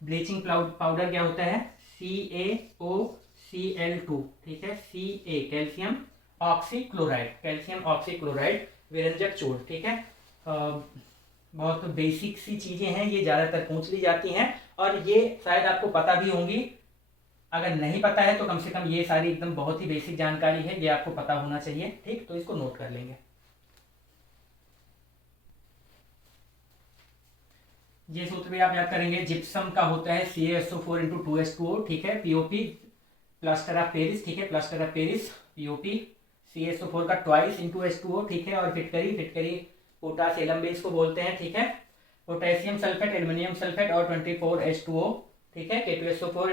ब्लीचिंग पाउडर क्या होता है? CaOCl2। ठीक है, Ca calcium oxychloride, calcium oxychloride विरंजक चूड़। ठीक है, बहुत बेसिक सी चीजें हैं, ये ज्यादातर पूछ ली जाती हैं और ये शायद आपको पता भी होंगी। अगर नहीं पता है तो कम से कम ये सारी एकदम बहुत ही बेसिक जानकारी है, ये आपको पता होना चाहिए। ठीक, तो इसको नोट कर लेंगे। ये सूत्र भी आप याद करेंगे। जिप्सम का होता है CaSO4 × 2H2O। ठीक है, POP प्लास्टर ऑफ पेरिस, ठीक है, plaster of Paris POP, CaSO4 का ट्वाइस इंटू H2O, ठीक है, और फिटकरी पोटास एलम बेस को बोलते हैं, ठीक है, पोटेशियम सल्फेट, एल्युमिनियम सल्फेट और 24H2O, ठीक है, K2SO4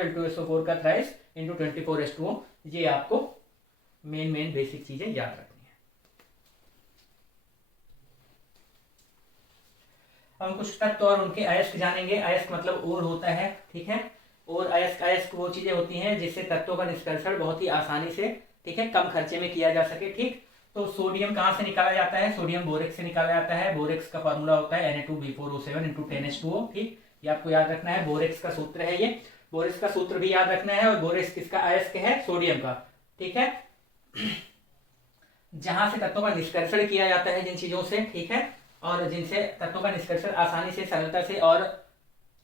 L2SO4 का थ्राइस इंटू 24H2O। ये आपको मेन बेसिक चीजें याद रखनी है। हम कुछ तत्व और उनके अयस्क जानेंगे। अयस्क मतलब और होता है, ठीक है, और अयस्क वो चीजें होती हैं जिससे तत्वों का निष्कर्षण बहुत ही आसानी से, ठीक है, कम खर्चे में किया जा सके। ठीक, तो सोडियम कहाँ से निकाला जाता है? सोडियम बोरेक्स से निकाला जाता है। बोरेक्स का फॉर्मूला होता है Na2B4O7 × 10H2O। ठीक, ये आपको याद रखना है, बोरेक्स का सूत्र है ये। बोरेक्स का सूत्र भी याद रखना है। और बोरेक्स किसका अयस्क है? सोडियम का, ठीक है। जहां से तत्वों का निष्कर्षण किया जाता है जिन चीजों से, ठीक है, और जिनसे तत्वों का निष्कर्षण आसानी से, सरलता से और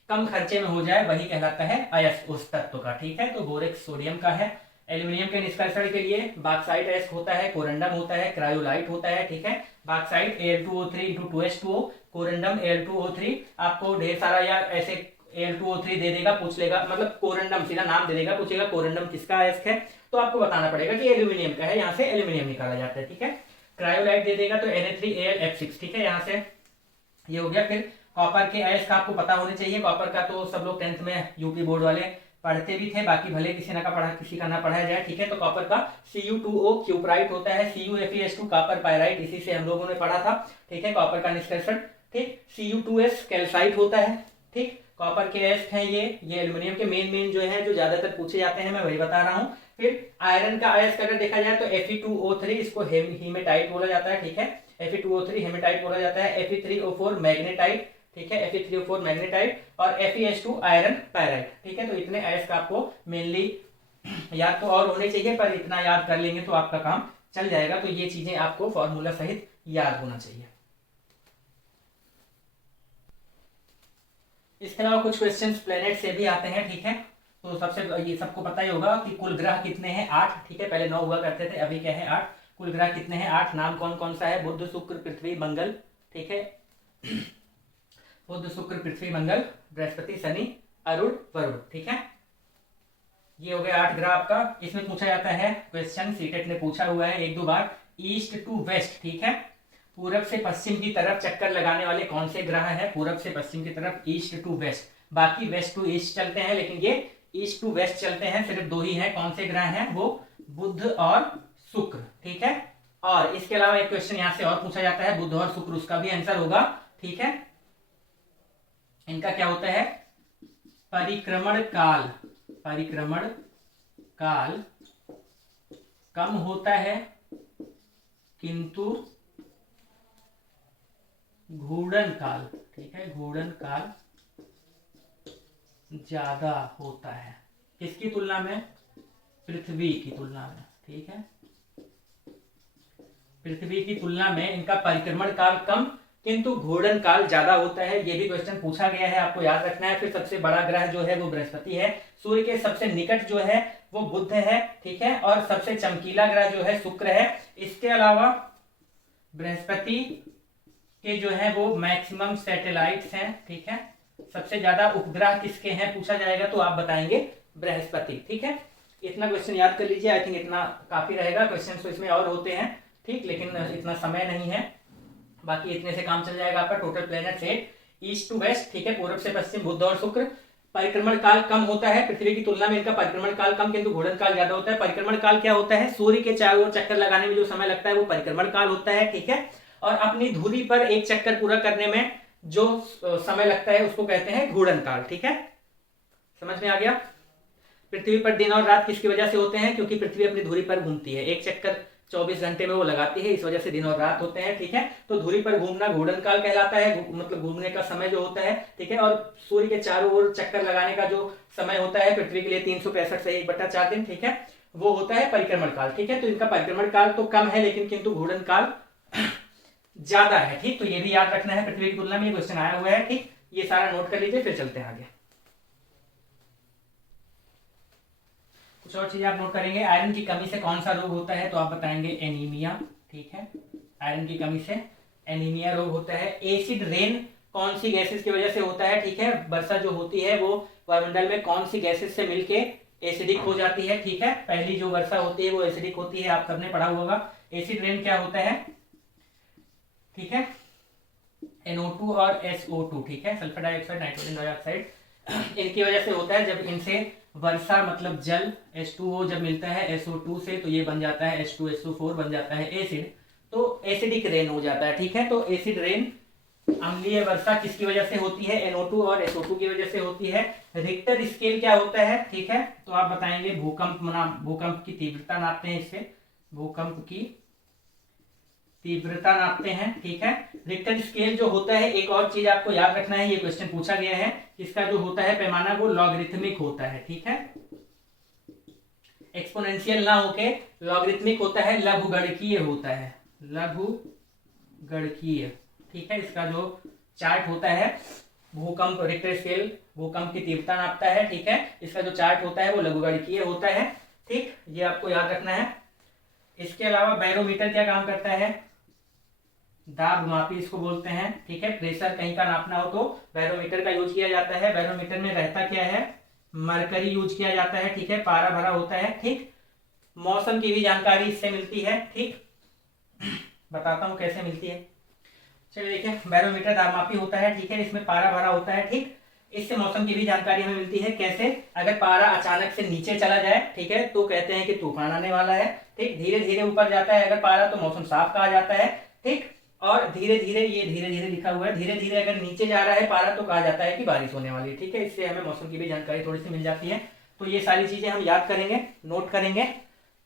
कम खर्चे में हो जाए, वही कहलाता है अयस्क उस तत्व का। ठीक है, तो बोरेक्स सोडियम का है। एल्यूमिनियम के निष्कर्षण के लिए बॉक्साइट अयस्क होता है, कोरंडम होता है, क्रायोलाइट होता है। ठीक है, bauxite Al2O3 × 2H2O, corundum Al2O3। आपको ढेर सारा या ऐसे Al2O3 दे देगा, पूछ लेगा, मतलब कोरंडम सीधा नाम दे देगा, पूछेगा कोरंडम किसका अयस्क है, तो आपको बताना पड़ेगा कि एल्यूमिनियम का है, यहाँ से एल्यूमिनियम निकाला जाता है। ठीक है, क्रायोलाइट दे देगा तो Na3AlF6। ठीक है, यहाँ से ये हो गया। फिर कॉपर के अयस्क आपको पता होने चाहिए। कॉपर का तो सब लोग 10th में यूपी बोर्ड वाले पढ़ते भी थे, बाकी भले किसी का ना पढ़ाया जाए। ठीक है, तो कॉपर का Cu2O क्यूप्राइट होता है, CuFeS2 कॉपर पायराइट, इसी से हम लोगों ने पढ़ा था। ठीक है, कॉपर का निष्कर्षण। ठीक, Cu2S कैल्साइट होता है। ठीक, कॉपर के अयस्क हैं ये एल्यूमिनियम के मेन जो है, जो ज्यादातर पूछे जाते हैं, मैं वही बता रहा हूँ। फिर आयरन का अयस्क अगर देखा जाए तो Fe2O3, इसको हेमेटाइट बोला जाता है। ठीक है, Fe2O3 हेमेटाइट बोला जाता है। Fe3O4 मैग्नेटाइट, ठीक है, Fe3O4 मैग्नेटाइट, और FeS2 आयरन पायराइट। ठीक है, तो इतने अयस्क आपको मेनली याद तो और होने चाहिए, पर इतना याद कर लेंगे तो आपका काम चल जाएगा। तो ये चीजें आपको फॉर्मूला सहित याद होना चाहिए। इसके अलावा कुछ क्वेश्चंस प्लेनेट से भी आते हैं। ठीक है, तो सबसे ये सबको पता ही होगा कि कुल ग्रह कितने हैं? 8। ठीक है, पहले 9 हुआ करते थे, अभी क्या है? 8। कुल ग्रह कितने हैं? 8। नाम कौन कौन सा है? बुध, शुक्र, पृथ्वी, मंगल। ठीक है, बुध, शुक्र, पृथ्वी, मंगल, बृहस्पति, शनि, अरुण, वरुण। ठीक है, ये हो गया 8 ग्रह आपका। इसमें पूछा जाता है क्वेश्चन, सीटेट ने पूछा हुआ है 1-2 बार, ईस्ट टू वेस्ट। ठीक है, पूरब से पश्चिम की तरफ चक्कर लगाने वाले कौन से ग्रह हैं? पूरब से पश्चिम की तरफ, ईस्ट टू वेस्ट। बाकी वेस्ट टू ईस्ट चलते हैं, लेकिन ये ईस्ट टू वेस्ट चलते हैं। सिर्फ 2 ही हैं। कौन से ग्रह हैं? वो बुध और शुक्र। ठीक है, और इसके अलावा एक क्वेश्चन यहां से और पूछा जाता है, बुध और शुक्र, उसका भी आंसर होगा। ठीक है, इनका क्या होता है? परिक्रमण काल। परिक्रमण काल कम होता है, किंतु घूर्णन काल, ठीक है, घूर्णन काल ज्यादा होता है। किसकी तुलना में? पृथ्वी की तुलना में। ठीक है, पृथ्वी की तुलना में इनका परिक्रमण काल कम, किंतु घूर्णन काल ज्यादा होता है। ये भी क्वेश्चन पूछा गया है, आपको याद रखना है। फिर सबसे बड़ा ग्रह जो है वो बृहस्पति है। सूर्य के सबसे निकट जो है वो बुध है। ठीक है, और सबसे चमकीला ग्रह जो है शुक्र है। इसके अलावा बृहस्पति के जो है वो मैक्सिमम सैटेलाइट्स हैं। ठीक है, सबसे ज्यादा उपग्रह किसके हैं पूछा जाएगा तो आप बताएंगे बृहस्पति। ठीक है, इतना क्वेश्चन याद कर लीजिए। आई थिंक इतना काफी रहेगा। क्वेश्चन तो इसमें और होते हैं, ठीक, लेकिन इतना समय नहीं है। बाकी इतने से काम चल जाएगा आपका। टोटल प्लेनेट से ईस्ट टू वेस्ट, ठीक है, पूर्व से पश्चिम, बुध और शुक्र। परिक्रमण काल कम होता है पृथ्वी की तुलना में, इनका परिक्रमण काल कम, किंतु घूर्णन काल ज्यादा होता है। परिक्रमण काल क्या होता है? सूर्य के चारों ओर चक्कर लगाने में जो समय लगता है वो परिक्रमण काल होता है। ठीक है, और अपनी धुरी पर एक चक्कर पूरा करने में जो समय लगता है उसको कहते हैं घूर्णन काल। ठीक है, समझ में आ गया? पृथ्वी पर दिन और रात किसकी वजह से होते हैं? क्योंकि पृथ्वी अपनी धुरी पर घूमती है। एक चक्कर 24 घंटे में वो लगाती है, इस वजह से दिन और रात होते हैं। ठीक है, तो धुरी पर घूमना घूर्णन काल कहलाता है, मतलब घूमने का समय जो होता है। ठीक है, और सूर्य के चारों ओर चक्कर लगाने का जो समय होता है पृथ्वी के लिए 365 से 1/4 दिन, ठीक है, वो होता है परिक्रमण काल। ठीक है, तो इनका परिक्रमण काल तो कम है, लेकिन किंतु घूर्णन काल ज्यादा है। ठीक, तो ये भी याद रखना है, पृथ्वी की तुलना में क्वेश्चन आया हुआ है। ठीक, ये सारा नोट कर लीजिए, फिर चलते हैं आगे। कुछ और चीज आप नोट करेंगे। आयरन की कमी से कौन सा रोग होता है तो आप बताएंगे एनीमिया। ठीक है, आयरन की कमी से एनीमिया रोग होता है। एसिड रेन कौन सी गैसेस की वजह से होता है, ठीक है। वर्षा जो होती है वो वायुमंडल में कौन सी गैसेस से मिलके एसिडिक हो जाती है, ठीक है। पहली जो वर्षा होती है वो एसिडिक होती है, आप सबने पढ़ा होगा। एसिड रेन क्या होता है, ठीक है, NO2 और SO2, ठीक है, सल्फर डाइऑक्साइड, नाइट्रोजन डाइऑक्साइड, इनकी वजह से होता है। जब इनसे वर्षा मतलब जल H2O जब मिलता है SO2 से, तो ये बन जाता है H2SO4, बन जाता है एसिड, तो एसिडिक रेन हो जाता है, ठीक है। तो एसिड रेन, अम्लीय वर्षा किसकी वजह से होती है, NO2 और SO2 की वजह से होती है। रिक्टर स्केल क्या होता है, ठीक है, तो आप बताएंगे भूकंप की तीव्रता नापते हैं इससे, भूकंप की तीव्रता नापते हैं, ठीक है। रिक्टर स्केल जो होता है, एक और चीज आपको याद रखना है, ये क्वेश्चन पूछा गया है, इसका जो होता है पैमाना वो लॉगरिथमिक होता है, ठीक है, एक्सपोनेंशियल ना होके लॉगरिथमिक होता है, लघुगणकीय होता है, लघुगणकीय, ठीक है। इसका जो चार्ट होता है, भूकंप रिक्टर स्केल भूकंप की तीव्रता नापता है, ठीक है, इसका जो चार्ट होता है वो लघुगणकीय होता है, ठीक, ये आपको याद रखना है। इसके अलावा बैरोमीटर क्या काम करता है, दाब मापी इसको बोलते हैं, ठीक है। प्रेशर कहीं का नापना हो तो बैरोमीटर का यूज किया जाता है। बैरोमीटर में रहता क्या है, मरकरी यूज किया जाता है, ठीक है, पारा भरा होता है, ठीक। मौसम की भी जानकारी इससे मिलती है, ठीक, बताता हूं कैसे मिलती है। चलिए देखिए, बैरोमीटर दाबमापी होता है, ठीक है, इसमें पारा भरा होता है, ठीक। इससे मौसम की भी जानकारी हमें मिलती है, कैसे, अगर पारा अचानक से नीचे चला जाए, ठीक है, तो कहते हैं कि तूफान आने वाला है, ठीक। धीरे धीरे ऊपर जाता है अगर पारा, तो मौसम साफ कहा जाता है, ठीक। और धीरे धीरे, ये धीरे धीरे लिखा हुआ है, धीरे धीरे अगर नीचे जा रहा है पारा, तो कहा जाता है कि बारिश होने वाली है, ठीक है। इससे हमें मौसम की भी जानकारी थोड़ी सी मिल जाती है। तो ये सारी चीजें हम याद करेंगे, नोट करेंगे,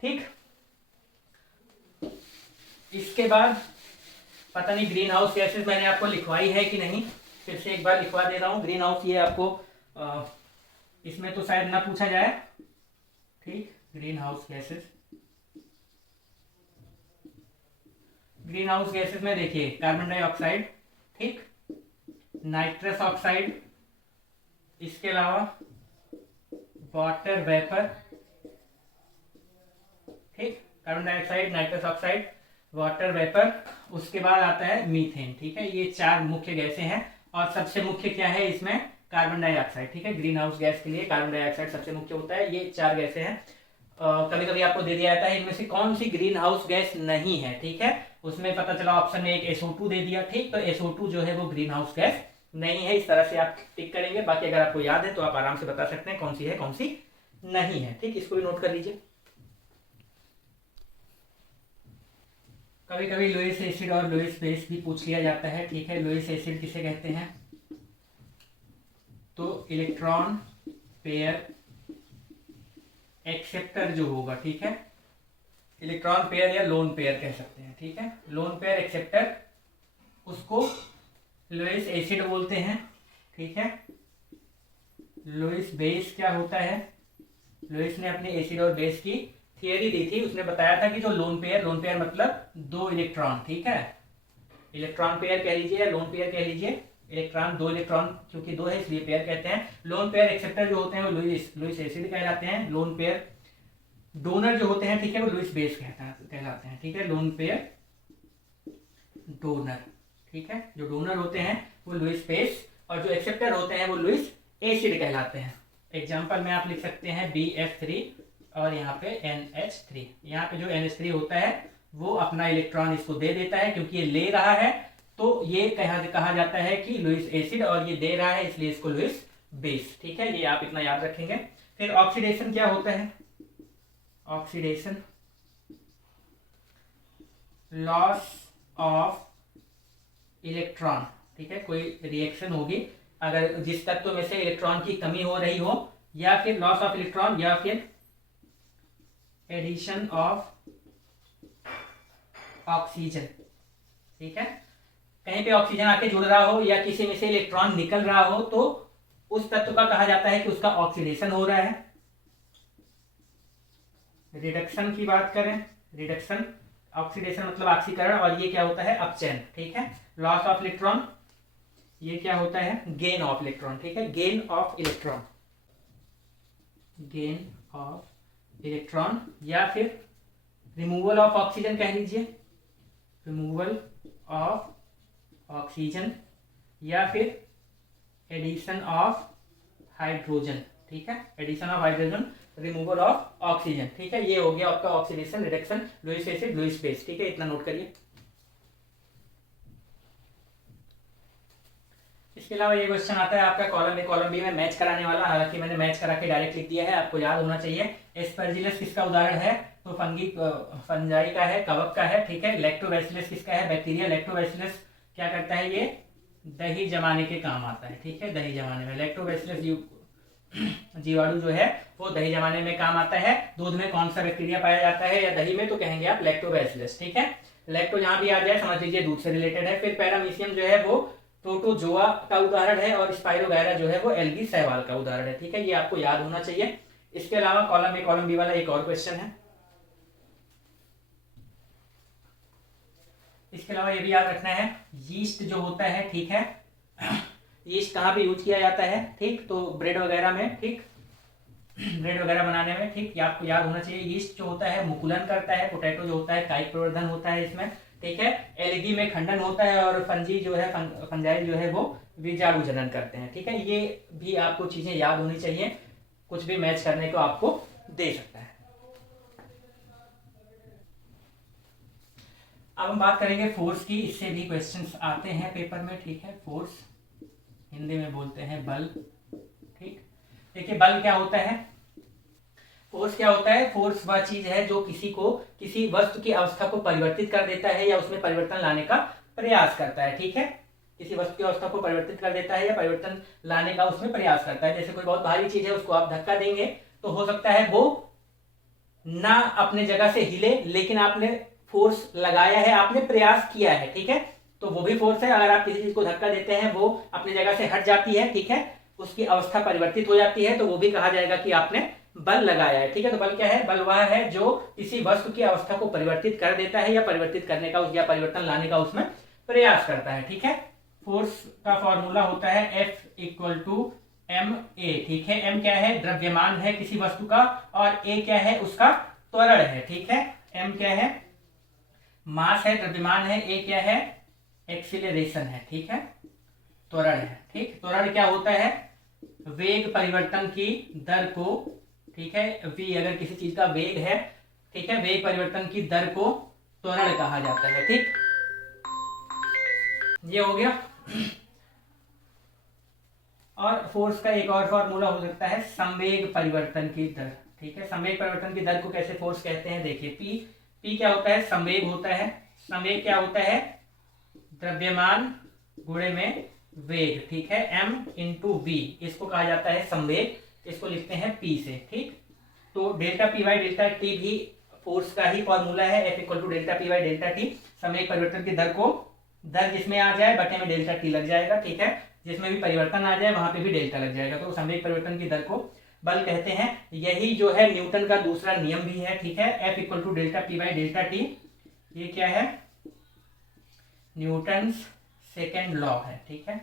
ठीक। इसके बाद पता नहीं ग्रीन हाउस गैसेस मैंने आपको लिखवाई है कि नहीं, फिर से एक बार लिखवा दे रहा हूँ। ग्रीन हाउस, ये आपको इसमें तो शायद ना पूछा जाए, ठीक। Green house gases, green house gases में देखिए कार्बन डाइऑक्साइड, ठीक, नाइट्रस ऑक्साइड, इसके अलावा वाटर वेपर, ठीक, carbon dioxide, nitrous oxide, water vapour, उसके बाद आता है मीथेन, ठीक है। ये चार मुख्य गैसें हैं, और सबसे मुख्य क्या है इसमें, कार्बन डाइऑक्साइड, ठीक है। ग्रीन हाउस गैस के लिए कार्बन डाइऑक्साइड सबसे मुख्य होता है। ये चार गैसें हैं। कभी कभी आपको दे दिया जाता है इनमें से कौन सी ग्रीन हाउस गैस नहीं है, ठीक है, उसमें पता चला ऑप्शन में एक SO2 दे दिया, ठीक, तो SO2 जो है वो ग्रीन हाउस गैस नहीं है। इस तरह से आप टिक करेंगे। बाकी अगर आपको याद है तो आप आराम से बता सकते हैं कौन सी है कौन सी नहीं है, ठीक, इसको भी नोट कर लीजिए। कभी कभी लुईस एसिड और लुईस बेस भी पूछ लिया जाता है, ठीक है। लुईस एसिड किसे कहते हैं, तो इलेक्ट्रॉन पेयर एक्सेप्टर जो होगा, ठीक है, इलेक्ट्रॉन पेयर या लोन पेयर कह सकते हैं, ठीक है, लोन पेयर एक्सेप्टर, उसको लुईस एसिड बोलते हैं, ठीक है। लुईस बेस क्या होता है, लुईस ने अपने एसिड और बेस की थियरी दी थी, उसने बताया था कि जो लोन पेयर मतलब दो इलेक्ट्रॉन, ठीक है, इलेक्ट्रॉन पेयर कह लीजिए या लोन पेयर कह लीजिए, इलेक्ट्रॉन दो इलेक्ट्रॉन क्योंकि दो है इसलिए पेयर कहते हैं। लोन पेयर एक्सेप्टर जो होते हैं वो लुईस एसिड कहलाते हैं। लोन पेयर डोनर जो होते हैं, ठीक है, वो लुईस बेस कहलाते हैं, ठीक है, लोन पेयर डोनर, ठीक है, जो डोनर होते हैं वो लुईस बेस, और जो एक्सेप्टर होते हैं वो लुईस एसिड कहलाते हैं। एग्जाम्पल में आप लिख सकते हैं BF3 और यहाँ पे NH3। यहाँ पे जो NH3 होता है वो अपना इलेक्ट्रॉन इसको दे देता है, क्योंकि ये ले रहा है तो ये कहा जाता है कि लुईस एसिड, और ये दे रहा है इसलिए इसको लुईस बेस, ठीक है, ये आप इतना याद रखेंगे। फिर ऑक्सीडेशन क्या होता है, ऑक्सीडेशन लॉस ऑफ इलेक्ट्रॉन, ठीक है, कोई रिएक्शन होगी अगर जिस तत्व में से इलेक्ट्रॉन की कमी हो रही हो, या फिर लॉस ऑफ इलेक्ट्रॉन, या फिर एडिशन ऑफ ऑक्सीजन, ठीक है, कहीं पे ऑक्सीजन आके जुड़ रहा हो या किसी में से इलेक्ट्रॉन निकल रहा हो, तो उस तत्व का कहा जाता है कि उसका ऑक्सीडेशन हो रहा है। रिडक्शन की बात करें, रिडक्शन, ऑक्सीडेशन मतलब ऑक्सीकरण, और ये क्या होता है, अपचयन, ठीक है। लॉस ऑफ इलेक्ट्रॉन, ये क्या होता है, गेन ऑफ इलेक्ट्रॉन, ठीक है, gain of electron, gain of electron, या फिर रिमूवल ऑफ ऑक्सीजन कह लीजिए, रिमूवल ऑफ ऑक्सीजन, या फिर एडिशन ऑफ हाइड्रोजन, ठीक है, addition of hydrogen, removal of oxygen, ठीक है। ये हो गया आपका oxidation reduction, Lewis acid, Lewis base, ठीक है, इतना नोट करिए। इसके अलावा ये क्वेश्चन आता है आपका कॉलम ए कॉलम बी में मैच कराने वाला, हालांकि मैंने मैच करा के डायरेक्ट लिख दिया है, आपको याद होना चाहिए। एस्परजिलस किसका उदाहरण है, तो फंजाई का है, कवक का है, ठीक है। लैक्टोबैसिलस किसका है, बैक्टीरिया। लैक्टोबैसिलस क्या करता है, ये दही जमाने के काम आता है, ठीक है, दही जमाने में। लैक्टोबैसिलस जीवाणु जो है वो दही जमाने में काम आता है। दूध में कौन सा बैक्टीरिया पाया जाता है या दही में, तो कहेंगे आप लैक्टोबैसिलस, ठीक है। लैक्टो जहां भी आ जाए समझ लीजिए दूध से रिलेटेड है। फिर पैरामीशियम जो है वो प्रोटोजोआ का उदाहरण है और स्पाइरोगायरा जो है वो एल्गी शैवाल का उदाहरण है, ठीक है, ये आपको याद होना चाहिए। इसके अलावा कॉलम ए कॉलम बी वाला एक और क्वेश्चन है, इसके अलावा ये भी याद रखना है, यीस्ट जो होता है, ठीक है, यीस्ट कहाँ पे यूज किया जाता है, ठीक, तो ब्रेड वगैरह में, ठीक, ब्रेड वगैरह बनाने में, ठीक, ये आपको याद होना चाहिए। यीस्ट जो होता है मुकुलन करता है, पोटैटो जो होता है कायिक प्रवर्धन होता है इसमें, ठीक है। एल्गी में खंडन होता है और फंजी जो है फंजाई जो है वो बीजाणु जनन करते हैं, ठीक है। ये भी आपको चीजें याद होनी चाहिए, कुछ भी मैच करने को आपको दे सकता है। अब हम बात करेंगे फोर्स की, इससे भी क्वेश्चंस आते हैं पेपर में, ठीक है। फोर्स हिंदी में बोलते हैं बल, ठीक। देखिए बल क्या होता है, फोर्स क्या होता है, फोर्स वह चीज है जो किसी वस्तु की अवस्था को परिवर्तित कर देता है या उसमें परिवर्तन लाने का प्रयास करता है, ठीक है। किसी वस्तु की अवस्था को परिवर्तित कर देता है या परिवर्तन लाने का उसमें प्रयास करता है। जैसे कोई बहुत भारी चीज है, उसको आप धक्का देंगे तो हो सकता है वो ना अपने जगह से हिले, लेकिन आपने फोर्स लगाया है, आपने प्रयास किया है, ठीक है, तो वो भी फोर्स है। अगर आप किसी चीज को धक्का देते हैं वो अपनी जगह से हट जाती है, ठीक है, उसकी अवस्था परिवर्तित हो जाती है, तो वो भी कहा जाएगा कि आपने बल लगाया है, ठीक है। तो बल क्या है, बल वह है जो किसी वस्तु की अवस्था को परिवर्तित कर देता है या परिवर्तित करने का या परिवर्तन लाने का उसमें प्रयास करता है, ठीक है। फोर्स का फॉर्मूला होता है F = ma, ठीक है। m क्या है, द्रव्यमान है किसी वस्तु का, और a क्या है, उसका त्वरण है, ठीक है। m क्या है, मास है, द्रव्यमान है, a क्या है, एक्सीलरेशन है, ठीक है, त्वरण है, ठीक। त्वरण क्या होता है, वेग परिवर्तन की दर को, ठीक है, v अगर किसी चीज का वेग है, ठीक है, वेग परिवर्तन की दर को त्वरण कहा जाता है, ठीक। ये हो गया। और फोर्स का एक और फॉर्मूला हो सकता है संवेग परिवर्तन की दर, ठीक है। संवेग परिवर्तन की दर को कैसे फोर्स कहते हैं, देखिए p क्या होता है, संवेग होता है। संवेग क्या होता है, द्रव्यमान गुणे में वेग, ठीक है, m × v, इसको कहा जाता है संवेग, इसको लिखते हैं p से, ठीक। तो delta p by delta t भी फोर्स का ही फॉर्मूला है, F = delta p by delta t। संवेग परिवर्तन की दर को, दर जिसमें आ जाए बटे में डेल्टा t लग जाएगा, ठीक है, जिसमें भी परिवर्तन आ जाए वहां पे भी डेल्टा लग जाएगा, तो संवेग परिवर्तन की दर को बल कहते हैं। यही जो है न्यूटन का दूसरा नियम भी है, ठीक है, F = delta p by delta t। ये क्या है, न्यूटन्स सेकेंड लॉ है, ठीक है।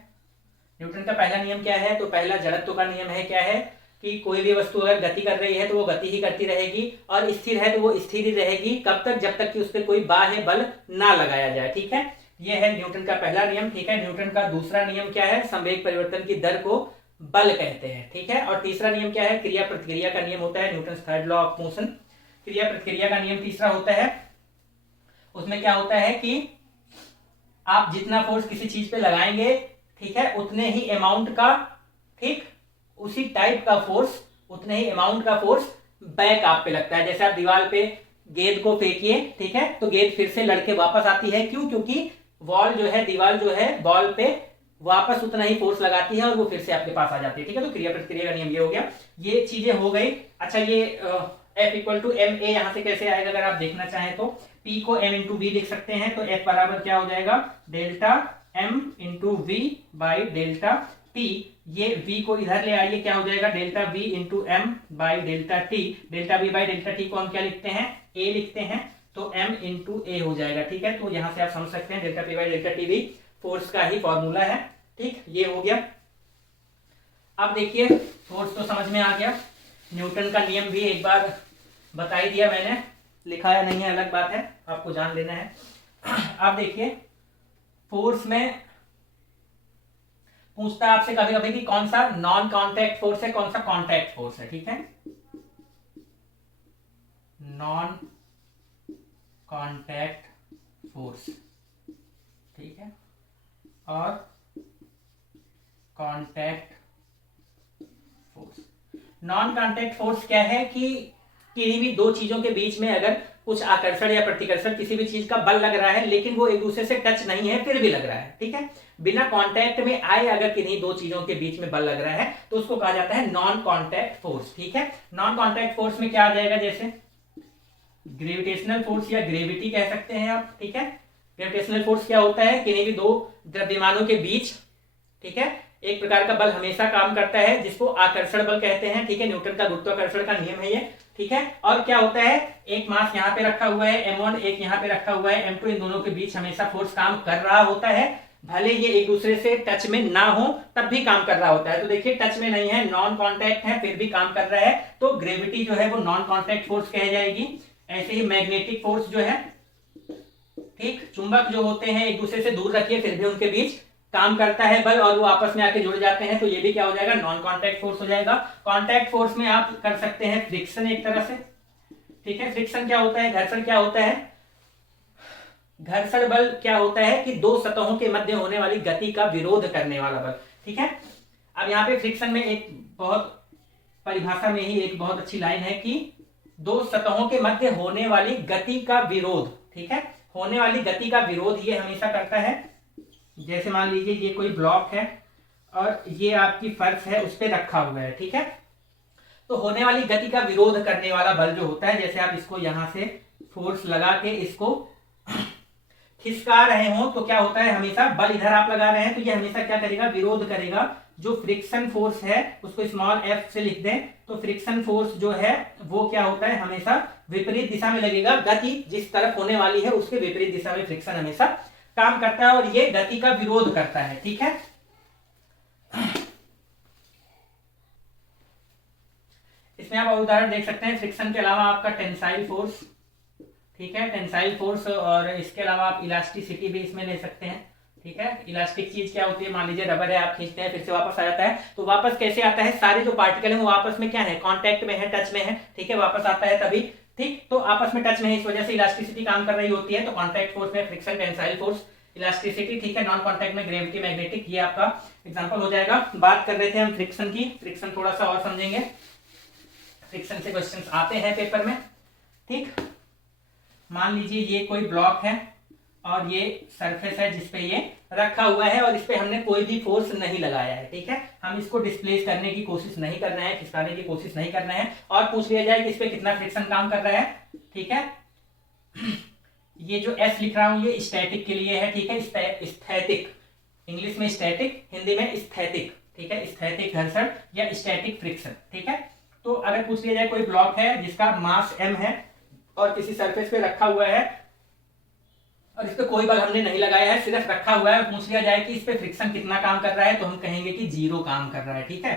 न्यूटन का पहला नियम क्या है, तो पहला जड़त्व का नियम है, क्या है कि कोई भी वस्तु अगर गति कर रही है तो वो गति ही करती रहेगी, और स्थिर है तो वो स्थिर ही रहेगी, कब तक, जब तक कि उस पर कोई बाह्य बल ना लगाया जाए, ठीक है। ये है न्यूटन का पहला नियम, ठीक है। न्यूटन का दूसरा नियम क्या है, संवेग परिवर्तन की दर को बल कहते हैं, ठीक है। और तीसरा नियम क्या है, क्रिया प्रतिक्रिया का नियम होता है, Newton third law of motion. क्रिया प्रतिक्रिया का नियम तीसरा होता है, उसमें क्या होता है कि आप जितना फोर्स किसी चीज पे लगाएंगे, ठीक है, उतने ही अमाउंट का, ठीक, उसी टाइप का फोर्स, उतने ही अमाउंट का फोर्स बैक आप पे लगता है। जैसे आप दीवार पे गेंद को फेंकिए, ठीक है, तो गेंद फिर से लड़के वापस आती है, क्यों, क्योंकि वॉल जो है, दीवार जो है, बॉल पे वापस उतना ही फोर्स लगाती है और वो फिर से आपके पास आ जाती है, ठीक है। तो क्रिया प्रतिक्रिया का नियम ये हो गया, ये चीजें हो गई। अच्छा, ये F = ma यहां से कैसे आएगा, अगर आप देखना चाहें तो P को m × v लिख सकते हैं, तो F बराबर क्या हो जाएगा, delta m × v by delta t। ये v को इधर ले आइए, क्या हो जाएगा, delta v × m by delta t। Delta v by delta t को हम क्या लिखते हैं, a लिखते हैं, तो m × a हो जाएगा, ठीक है। तो यहां से आप समझ सकते हैं delta p by delta t भी फोर्स का ही फॉर्मूला है, ठीक। ये हो गया। अब देखिए फोर्स तो समझ में आ गया, न्यूटन का नियम भी एक बार बता ही दिया मैंने, लिखाया नहीं है अलग बात है, आपको जान लेना है। अब देखिए फोर्स में पूछता है आपसे कभी कभी कि कौन सा नॉन कॉन्टैक्ट फोर्स है, कौन सा कॉन्टैक्ट फोर्स है, ठीक है, नॉन कॉन्टैक्ट फोर्स, ठीक है, और contact force. Non contact force क्या है कि किसी भी दो चीजों के बीच में अगर कुछ आकर्षण या प्रतिकर्षण किसी भी चीज का बल लग रहा है लेकिन वो एक दूसरे से टच नहीं है फिर भी लग रहा है, ठीक है, बिना कांटेक्ट में आए अगर किन्हीं दो चीजों के बीच में बल लग रहा है तो उसको कहा जाता है नॉन कांटेक्ट फोर्स, ठीक है। नॉन कांटेक्ट फोर्स में क्या आ जाएगा, जैसे ग्रेविटेशनल फोर्स या ग्रेविटी कह सकते हैं आप, ठीक है। ग्रेविटेशनल फोर्स क्या होता है, किन्हीं भी दो द्रव्यमानों के बीच, ठीक है, एक प्रकार का बल हमेशा काम करता है जिसको आकर्षण बल कहते हैं, ठीक है, न्यूटन का गुरुत्वाकर्षण का नियम है ये, ठीक है। और क्या होता है, एक मास यहाँ पे रखा हुआ है m1, एक यहाँ पे रखा हुआ है m2, इन दोनों के बीच हमेशा फोर्स काम कर रहा होता है, भले ये एक दूसरे से टच में ना हो तब भी काम कर रहा होता है। तो देखिए टच में नहीं है, नॉन कांटेक्ट है, फिर भी काम कर रहा है, तो ग्रेविटी जो है वो नॉन कांटेक्ट फोर्स कह जाएगी। ऐसे ही मैग्नेटिक फोर्स जो है, ठीक, चुंबक जो होते हैं एक दूसरे से दूर रखिए फिर भी उनके बीच काम करता है बल और वो आपस में आके जुड़ जाते हैं, तो ये भी क्या हो जाएगा, नॉन कांटेक्ट फोर्स हो जाएगा। कांटेक्ट फोर्स में आप कर सकते हैं फ्रिक्शन एक तरह से, ठीक है। फ्रिक्शन क्या होता है, घर्षण क्या होता है, घर्षण बल क्या होता है कि दो सतहों के मध्य होने वाली गति का विरोध करने वाला बल, ठीक है। अब यहाँ पे फ्रिक्शन में एक बहुत परिभाषा में ही एक बहुत अच्छी लाइन है कि दो सतहों के मध्य होने वाली गति का विरोध, ठीक है, होने वाली गति का विरोध ये हमेशा करता है। जैसे मान लीजिए ये कोई ब्लॉक है और ये आपकी फर्श है उस पर रखा हुआ है, ठीक है, तो होने वाली गति का विरोध करने वाला बल जो होता है, जैसे आप इसको यहां से फोर्स लगा के इसको खिसका रहे हो तो क्या होता है, हमेशा बल इधर आप लगा रहे हैं तो ये हमेशा क्या करेगा, विरोध करेगा। जो फ्रिक्शन फोर्स है उसको स्मॉल f से लिख दें तो फ्रिक्शन फोर्स जो है वो क्या होता है, हमेशा विपरीत दिशा में लगेगा, गति जिस तरफ होने वाली है उसके विपरीत दिशा में फ्रिक्शन हमेशा काम करता है और ये गति का विरोध करता है, ठीक है। इसमें आप और उदाहरण देख सकते हैं, फ्रिक्शन के अलावा आपका टेंसाइल फोर्स, ठीक है, टेंसाइल फोर्स, और इसके अलावा आप इलास्टिसिटी भी इसमें ले सकते हैं, ठीक है। इलास्टिक चीज क्या होती है, मान लीजिए रबर है, आप खींचते हैं फिर से वापस आ जाता है, तो वापस कैसे आता है, सारे जो पार्टिकल हैं वो आपस में क्या है, कांटेक्ट में है, टच में है, ठीक है, वापस आता है तभी, ठीक, तो आपस में टच में है, इस वजह से इलास्टिसिटी काम कर रही होती है। तो कांटेक्ट फोर्स में फ्रिक्शन, टेंसाइल फोर्स, इलास्टिसिटी, ठीक है, नॉन कांटेक्ट में ग्रेविटी, मैग्नेटिक, ये आपका एग्जांपल हो जाएगा। बात कर रहे थे हम फ्रिक्शन की, फ्रिक्शन थोड़ा सा और समझेंगे, फ्रिक्शन से क्वेश्चंस आते हैं पेपर में, ठीक। मान लीजिए ये कोई ब्लॉक है और ये सरफेस है जिसपे ये रखा हुआ है और इस पे हमने कोई भी फोर्स नहीं लगाया है, ठीक है, हम इसको डिस्प्लेस करने की कोशिश नहीं कर रहे हैं, खिसकाने की कोशिश नहीं कर रहे हैं, और पूछ लिया जाए कि इस पे कितना फ्रिक्शन काम कर रहा है, ठीक है। ये जो S लिख रहा हूं ये स्टैटिक के लिए है, ठीक है, स्थैतिक, इंग्लिश में स्टैटिक, हिंदी में स्थैतिक, ठीक है, स्थैतिक घर्षण या स्टैटिक फ्रिक्शन, ठीक है। तो अगर पूछ लिया जाए कोई ब्लॉक है जिसका मास m है और किसी सरफेस पे रखा हुआ है और इस पे कोई बल हमने नहीं लगाया है, सिर्फ रखा हुआ है, पूछ लिया जाए कि इस पे फ्रिक्शन कितना काम कर रहा है तो हम कहेंगे कि 0 काम कर रहा है, ठीक है।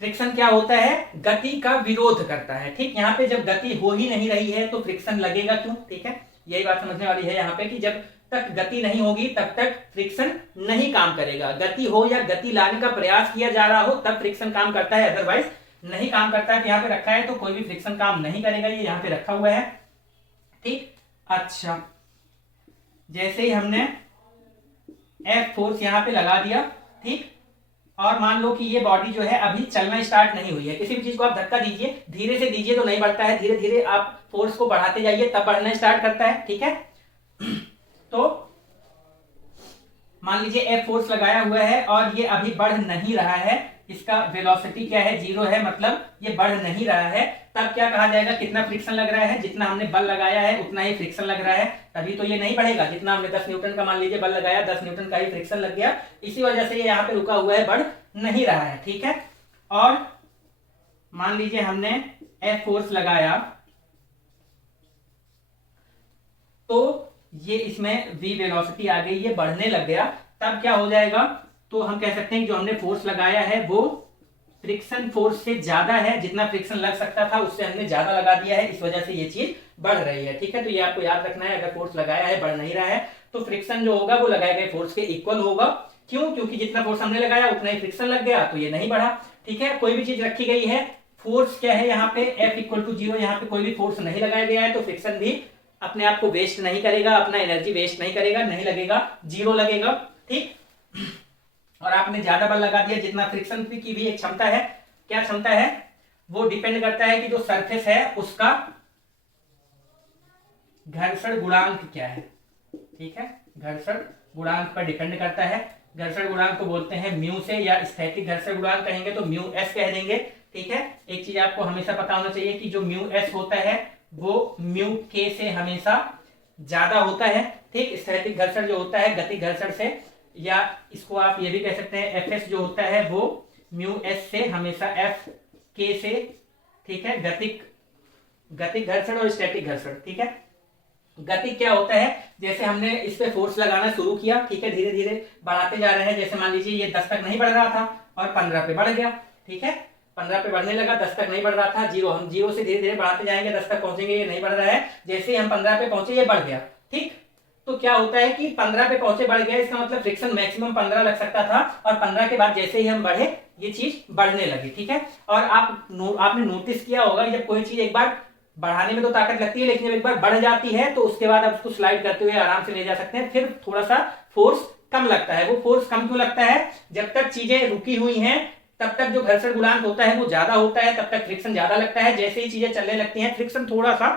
फ्रिक्शन क्या होता है, गति का विरोध करता है, ठीक। यहाँ पे जब गति हो ही नहीं रही है तो फ्रिक्शन लगेगा क्यों, ठीक है, यही बात समझने वाली है यहाँ पे कि जब तक गति नहीं होगी तब तक फ्रिक्शन नहीं काम करेगा, गति हो या गति लाने का प्रयास किया जा रहा हो तब फ्रिक्शन काम करता है, अदरवाइज नहीं काम करता है। तो यहाँ पे रखा है तो कोई भी फ्रिक्शन काम नहीं करेगा, ये यहाँ पे रखा हुआ है, ठीक। अच्छा, जैसे ही हमने F फोर्स यहाँ पे लगा दिया, ठीक, और मान लो कि ये बॉडी जो है अभी चलना स्टार्ट नहीं हुई है, किसी भी चीज को आप धक्का दीजिए, धीरे से दीजिए तो नहीं बढ़ता है, धीरे धीरे आप फोर्स को बढ़ाते जाइए तब बढ़ना स्टार्ट करता है, ठीक है। तो मान लीजिए F फोर्स लगाया हुआ है और ये अभी बढ़ नहीं रहा है, इसका वेलोसिटी क्या है, 0 है, मतलब ये बढ़ नहीं रहा है, तब क्या कहा जाएगा, कितना फ्रिक्शन लग रहा है, जितना हमने बल लगाया है उतना ही फ्रिक्शन लग रहा है, तभी तो ये नहीं बढ़ेगा। जितना हमने 10 न्यूटन का मान लीजिए बल लगाया, 10 न्यूटन का ही फ्रिक्शन लग गया, इसी वजह से ये यहाँ पे रुका हुआ है, बढ़ नहीं रहा है, ठीक है। और मान लीजिए हमने F फोर्स लगाया तो ये इसमें v वेलोसिटी आ गई, ये बढ़ने लग गया, तब क्या हो जाएगा, तो हम कह सकते हैं कि जो हमने फोर्स लगाया है वो फ्रिक्शन फोर्स से ज्यादा है, जितना फ्रिक्शन लग सकता था उससे हमने ज्यादा लगा दिया है, इस वजह से ये चीज बढ़ रही है, ठीक है। तो ये आपको याद रखना है, अगर फोर्स लगाया है बढ़ नहीं रहा है तो फ्रिक्शन जो होगा वो लगाए गए फोर्स के इक्वल होगा, क्यों? क्योंकि जितना फोर्स हमने लगाया उतना ही फ्रिक्शन लग गया, तो ये नहीं बढ़ा। ठीक है, कोई भी चीज रखी गई है, फोर्स क्या है यहाँ पे F इक्वल टू 0, यहाँ पे कोई भी फोर्स नहीं लगाया गया है, तो फ्रिक्शन भी अपने आप को वेस्ट नहीं करेगा, अपना एनर्जी वेस्ट नहीं करेगा, नहीं लगेगा, 0 लगेगा। ठीक, और आपने ज्यादा बल लगा दिया, जितना फ्रिक्शन की भी एक क्षमता है, क्या क्षमता है, वो डिपेंड करता है कि जो सरफेस है उसका घर्षण गुणांक क्या है। ठीक है, घर्षण गुणांक पर डिपेंड करता है। घर्षण गुणांक को बोलते हैं म्यू से, या स्थैतिक घर्षण गुणांक कहेंगे तो म्यू एस कह देंगे। ठीक है, एक चीज आपको हमेशा पता होना चाहिए कि जो म्यू एस होता है वो म्यू के से हमेशा ज्यादा होता है। ठीक, स्थैतिक घर्षण जो होता है गतिक घर्षण से, या इसको आप ये भी कह सकते हैं एफ एस जो होता है वो म्यू एस से हमेशा एफ के से। ठीक है, गतिक घर्षण और स्टैटिक घर्षण। ठीक है, गतिक क्या होता है, जैसे हमने इस पे फोर्स लगाना शुरू किया, ठीक है, धीरे धीरे बढ़ाते जा रहे हैं, जैसे मान लीजिए ये 10 तक नहीं बढ़ रहा था और 15 पे बढ़ गया। ठीक है, 15 पे बढ़ने लगा, 10 तक नहीं बढ़ रहा था, 0, हम 0 से धीरे धीरे बढ़ाते जाएंगे, 10 तक पहुंचेंगे, ये नहीं बढ़ रहा है, जैसे ही हम 15 पे पहुंचे ये बढ़ गया। ठीक, तो क्या होता है कि 15 पे पहुंचे बढ़ गया, इसका मतलब फ्रिक्शन मैक्सिमम 15 लग सकता था, और 15 के बाद जैसे ही हम बढ़े ये चीज बढ़ने लगी। ठीक है, और आपने नोटिस किया होगा जब कोई चीज एक बार बढ़ाने में तो ताकत लगती है, लेकिन जब एक बार बढ़ जाती है तो उसके बाद आप उसको स्लाइड करते हुए आराम से ले जा सकते हैं, फिर थोड़ा सा फोर्स कम लगता है। वो फोर्स कम क्यों लगता है, जब तक चीजें रुकी हुई हैं तब तक जो घर्षण गुणांक होता है वो ज्यादा होता है, तब तक फ्रिक्शन ज्यादा लगता है। जैसे ही चीजें चलने लगती हैं फ्रिक्शन थोड़ा सा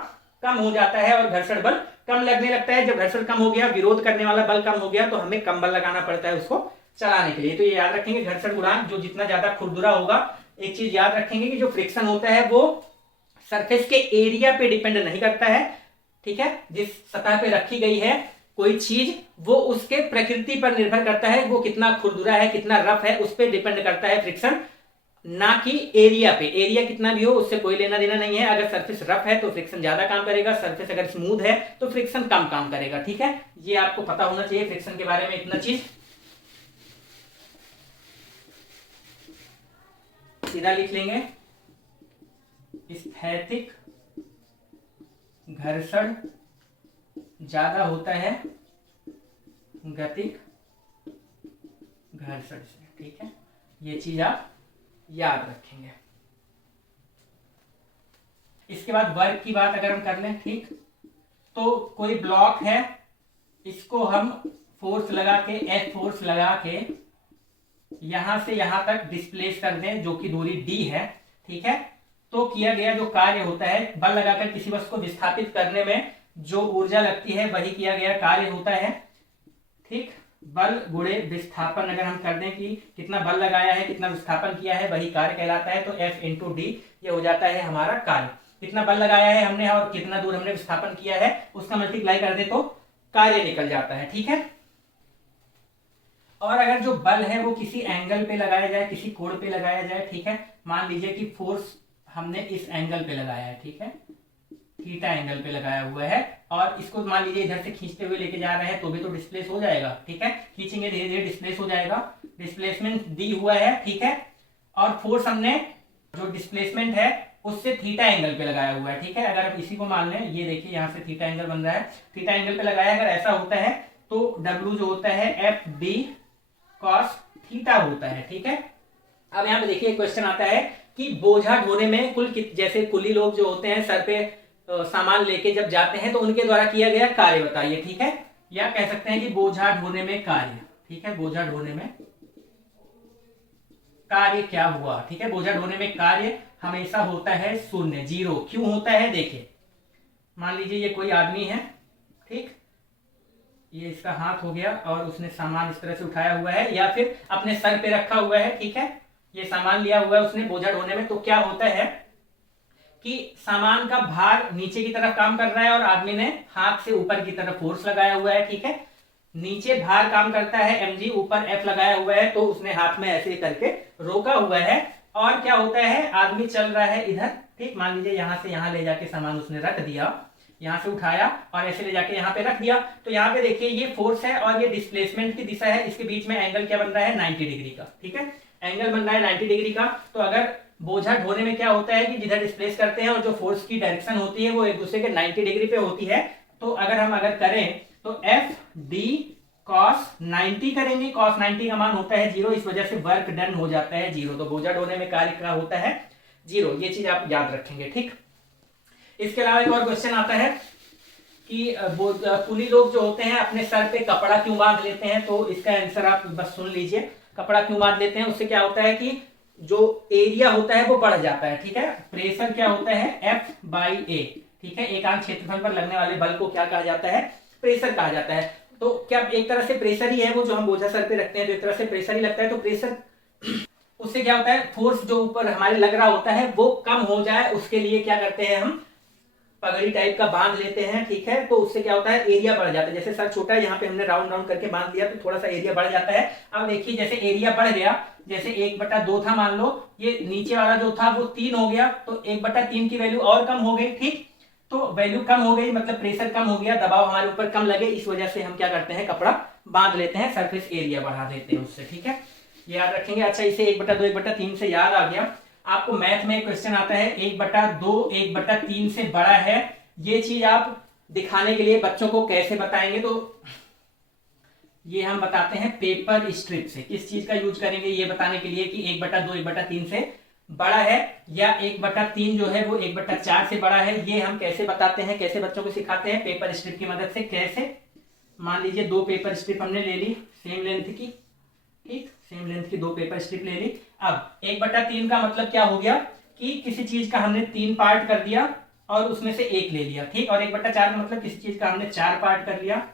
कम हो जाता है और घर्षण बल कम लगने लगता है। जब घर्षण कम हो गया, विरोध करने वाला बल कम हो गया, तो हमें कम बल लगाना पड़ता है उसको चलाने के लिए। तो ये याद रखेंगे, घर्षण गुणांक जो जितना ज्यादा खुरदुरा होगा, एक चीज याद रखेंगे कि जो फ्रिक्शन होता है वो सरफेस के एरिया पे डिपेंड नहीं करता है। ठीक है, जिस सतह पे रखी गई है कोई चीज, वो उसके प्रकृति पर निर्भर करता है, वो कितना खुरदुरा है, कितना रफ है, उस पर डिपेंड करता है फ्रिक्शन, ना कि एरिया पे। एरिया कितना भी हो उससे कोई लेना देना नहीं है। अगर सरफेस रफ है तो फ्रिक्शन ज्यादा काम करेगा, सरफेस अगर स्मूथ है तो फ्रिक्शन कम काम करेगा। ठीक है, ये आपको पता होना चाहिए फ्रिक्शन के बारे में, इतना चीज सीधा लिख लेंगे। स्थैतिक घर्षण ज्यादा होता है गतिक घर्षण से। ठीक है, ये चीज आप याद रखेंगे। इसके बाद वर्क की बात अगर हम कर लें, ठीक, तो कोई ब्लॉक है, इसको हम फोर्स लगा के, एफ फोर्स लगा के यहां से यहां तक डिस्प्लेस कर दें, जो कि दूरी डी है। ठीक है, तो किया गया जो कार्य होता है, बल लगाकर किसी वस्तु को विस्थापित करने में जो ऊर्जा लगती है वही किया गया कार्य होता है। ठीक, बल गुणे विस्थापन अगर हम कर दें कि कितना बल लगाया है, कितना विस्थापन किया है, वही कार्य कहलाता है। तो F इंटू डी ये हो जाता है हमारा कार्य। कितना बल लगाया है हमने और कितना दूर हमने विस्थापन किया है, उसका मल्टीप्लाई कर दे तो कार्य निकल जाता है। ठीक है, और अगर जो बल है वो किसी एंगल पे लगाया जाए, किसी कोण पे लगाया जाए, ठीक है, मान लीजिए कि फोर्स हमने इस एंगल पे लगाया है, ठीक है, थीटा एंगल पे लगाया हुआ है, और इसको मान लीजिए इधर से खींचते हुए लेके जा रहे हैं तो भी तो डिस्प्लेस हो जाएगा। ठीक है, खींचेंगे धीरे धीरे डिस्प्लेस हो जाएगा, डिस्प्लेसमेंट दी हुआ है। ठीक है, और फोर्स हमने जो डिस्प्लेसमेंट है उससे थीटा एंगल पे लगाया हुआ है। ठीक है, अगर आप इसी को मान लें, ये देखिए यहाँ से थीटा एंगल बन रहा है, थीटा एंगल पे लगाया, अगर ऐसा होता है तो W जो होता है एफ डी कॉस थीटा होता है। ठीक है, अब यहाँ पे देखिए क्वेश्चन आता है कि बोझा ढोने में जैसे कुली लोग जो होते हैं सर पे सामान लेके जब जाते हैं तो उनके द्वारा किया गया कार्य बताइए। ठीक है, या कह सकते हैं कि बोझा ढोने में कार्य। ठीक है, बोझा ढोने में कार्य क्या हुआ। ठीक है, बोझा ढोने में कार्य हमेशा होता है 0, 0। क्यों होता है, देखिए, मान लीजिए ये कोई आदमी है, ठीक, ये इसका हाथ हो गया और उसने सामान इस तरह से उठाया हुआ है या फिर अपने सर पे रखा हुआ है। ठीक है, ये सामान लिया हुआ है उसने बोझा ढोने में, तो क्या होता है कि सामान का भार नीचे की तरफ काम कर रहा है और आदमी ने हाथ से ऊपर की तरफ फोर्स लगाया हुआ है। ठीक है, नीचे भार काम करता है mg, ऊपर F लगाया हुआ है, तो उसने हाथ में ऐसे करके रोका हुआ है, और क्या होता है, आदमी चल रहा है इधर। ठीक, मान लीजिए यहां से यहां ले जाके सामान उसने रख दिया, यहां से उठाया और ऐसे ले जाके यहाँ पे रख दिया, तो यहाँ पे देखिए ये फोर्स है और ये डिस्प्लेसमेंट की दिशा है, इसके बीच में एंगल क्या बन रहा है, 90 डिग्री का। ठीक है, एंगल बन रहा है 90 डिग्री का। तो अगर बोझा ढोने में क्या होता है कि जिधर डिस्प्लेस करते हैं और जो फोर्स की डायरेक्शन होती है वो एक दूसरे के 90 डिग्री पे होती है, तो अगर करें तो एफ डी cos 90 करेंगे, cos 90 का मान होता है 0, इस वजह से वर्क डन हो जाता है 0, तो बोझा ढोने में कार्य क्या होता है 0, ये चीज आप याद रखेंगे। ठीक, इसके अलावा एक और क्वेश्चन आता है कि कुली लोग जो होते हैं अपने सर पे कपड़ा क्यों बांध लेते हैं, तो इसका आंसर आप बस सुन लीजिए। कपड़ा क्यों बांध लेते हैं, उससे क्या होता है कि जो एरिया होता है वो बढ़ जाता है। ठीक है, प्रेशर क्या होता है F/A। ठीक है, एकांक क्षेत्रफल पर लगने वाले बल को क्या कहा जाता है, प्रेशर कहा जाता है। तो क्या एक तरह से प्रेशर ही है वो जो हम बोझा सर पे रखते हैं, जो एक तरह से प्रेशर ही लगता है। तो प्रेशर उससे क्या होता है, फोर्स जो ऊपर हमारे लग रहा होता है वो कम हो जाए, उसके लिए क्या करते हैं हम पगड़ी टाइप का बांध लेते हैं। ठीक है, तो उससे क्या होता है एरिया बढ़ जाता है। जैसे सर छोटा है, यहाँ पे हमने राउंड राउंड करके बांध दिया तो थोड़ा सा एरिया बढ़ जाता है। अब देखिए जैसे एरिया बढ़ गया, जैसे 1/2 था मान लो, ये नीचे वाला जो था वो 3 हो गया, तो 1/3 की वैल्यू और कम हो गई। ठीक, तो वैल्यू कम हो गई मतलब प्रेशर कम हो गया, दबाव हमारे ऊपर कम लगे, इस वजह से हम क्या करते हैं कपड़ा बांध लेते हैं, सरफेस एरिया बढ़ा देते हैं उससे। ठीक है, याद रखेंगे। अच्छा, इसे 1/2 1/3 से याद आ गया, आपको मैथ में क्वेश्चन आता है 1/2 1/3 से बड़ा है, ये चीज आप दिखाने के लिए बच्चों को कैसे बताएंगे, तो ये हम बताते हैं पेपर स्ट्रिप से। किस चीज का यूज करेंगे ये बताने के लिए कि 1/2 1/3 से बड़ा है या 1/3 जो है वो 1/4 से बड़ा है, ये हम कैसे बताते हैं, कैसे बच्चों को सिखाते हैं पेपर स्ट्रिप की मदद से। कैसे, मान लीजिए 2 पेपर स्ट्रिप हमने ले ली सेम लेंथ की। ठीक, सेम लेंथ की 2 पेपर स्ट्रिप ले ली। अब 1/3 का मतलब क्या हो गया कि किसी चीज का हमने 3 पार्ट कर दिया और उसमें से 1 ले लिया। ठीक, और 1/4 का मतलब किसी चीज का हमने 4 पार्ट कर लिया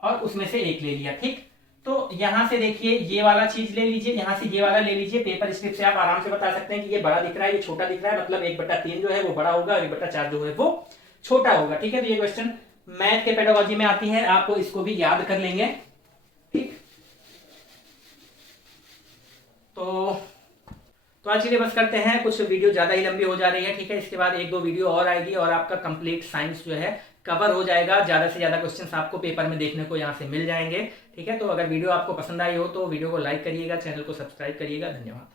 और उसमें से 1 ले लिया। ठीक, तो यहां से देखिए ये वाला चीज ले लीजिए, यहां से ये वाला ले लीजिए। पेपर स्ट्रिप से आप आराम से बता सकते हैं कि ये बड़ा दिख रहा है, ये छोटा दिख रहा है, मतलब 1/3 जो है वो बड़ा होगा और 1/4 जो है वो छोटा होगा। ठीक है, तो ये क्वेश्चन मैथ के पेडागोजी में आती है, आपको इसको भी याद कर लेंगे। ठीक, तो आज के लिए बस करते हैं, कुछ वीडियो ज्यादा ही लंबी हो जा रही है। ठीक है, इसके बाद 1-2 वीडियो और आएगी और आपका कंप्लीट साइंस जो है कवर हो जाएगा। ज्यादा से ज्यादा क्वेश्चंस आपको पेपर में देखने को यहाँ से मिल जाएंगे। ठीक है, तो अगर वीडियो आपको पसंद आई हो तो वीडियो को लाइक करिएगा, चैनल को सब्सक्राइब करिएगा। धन्यवाद।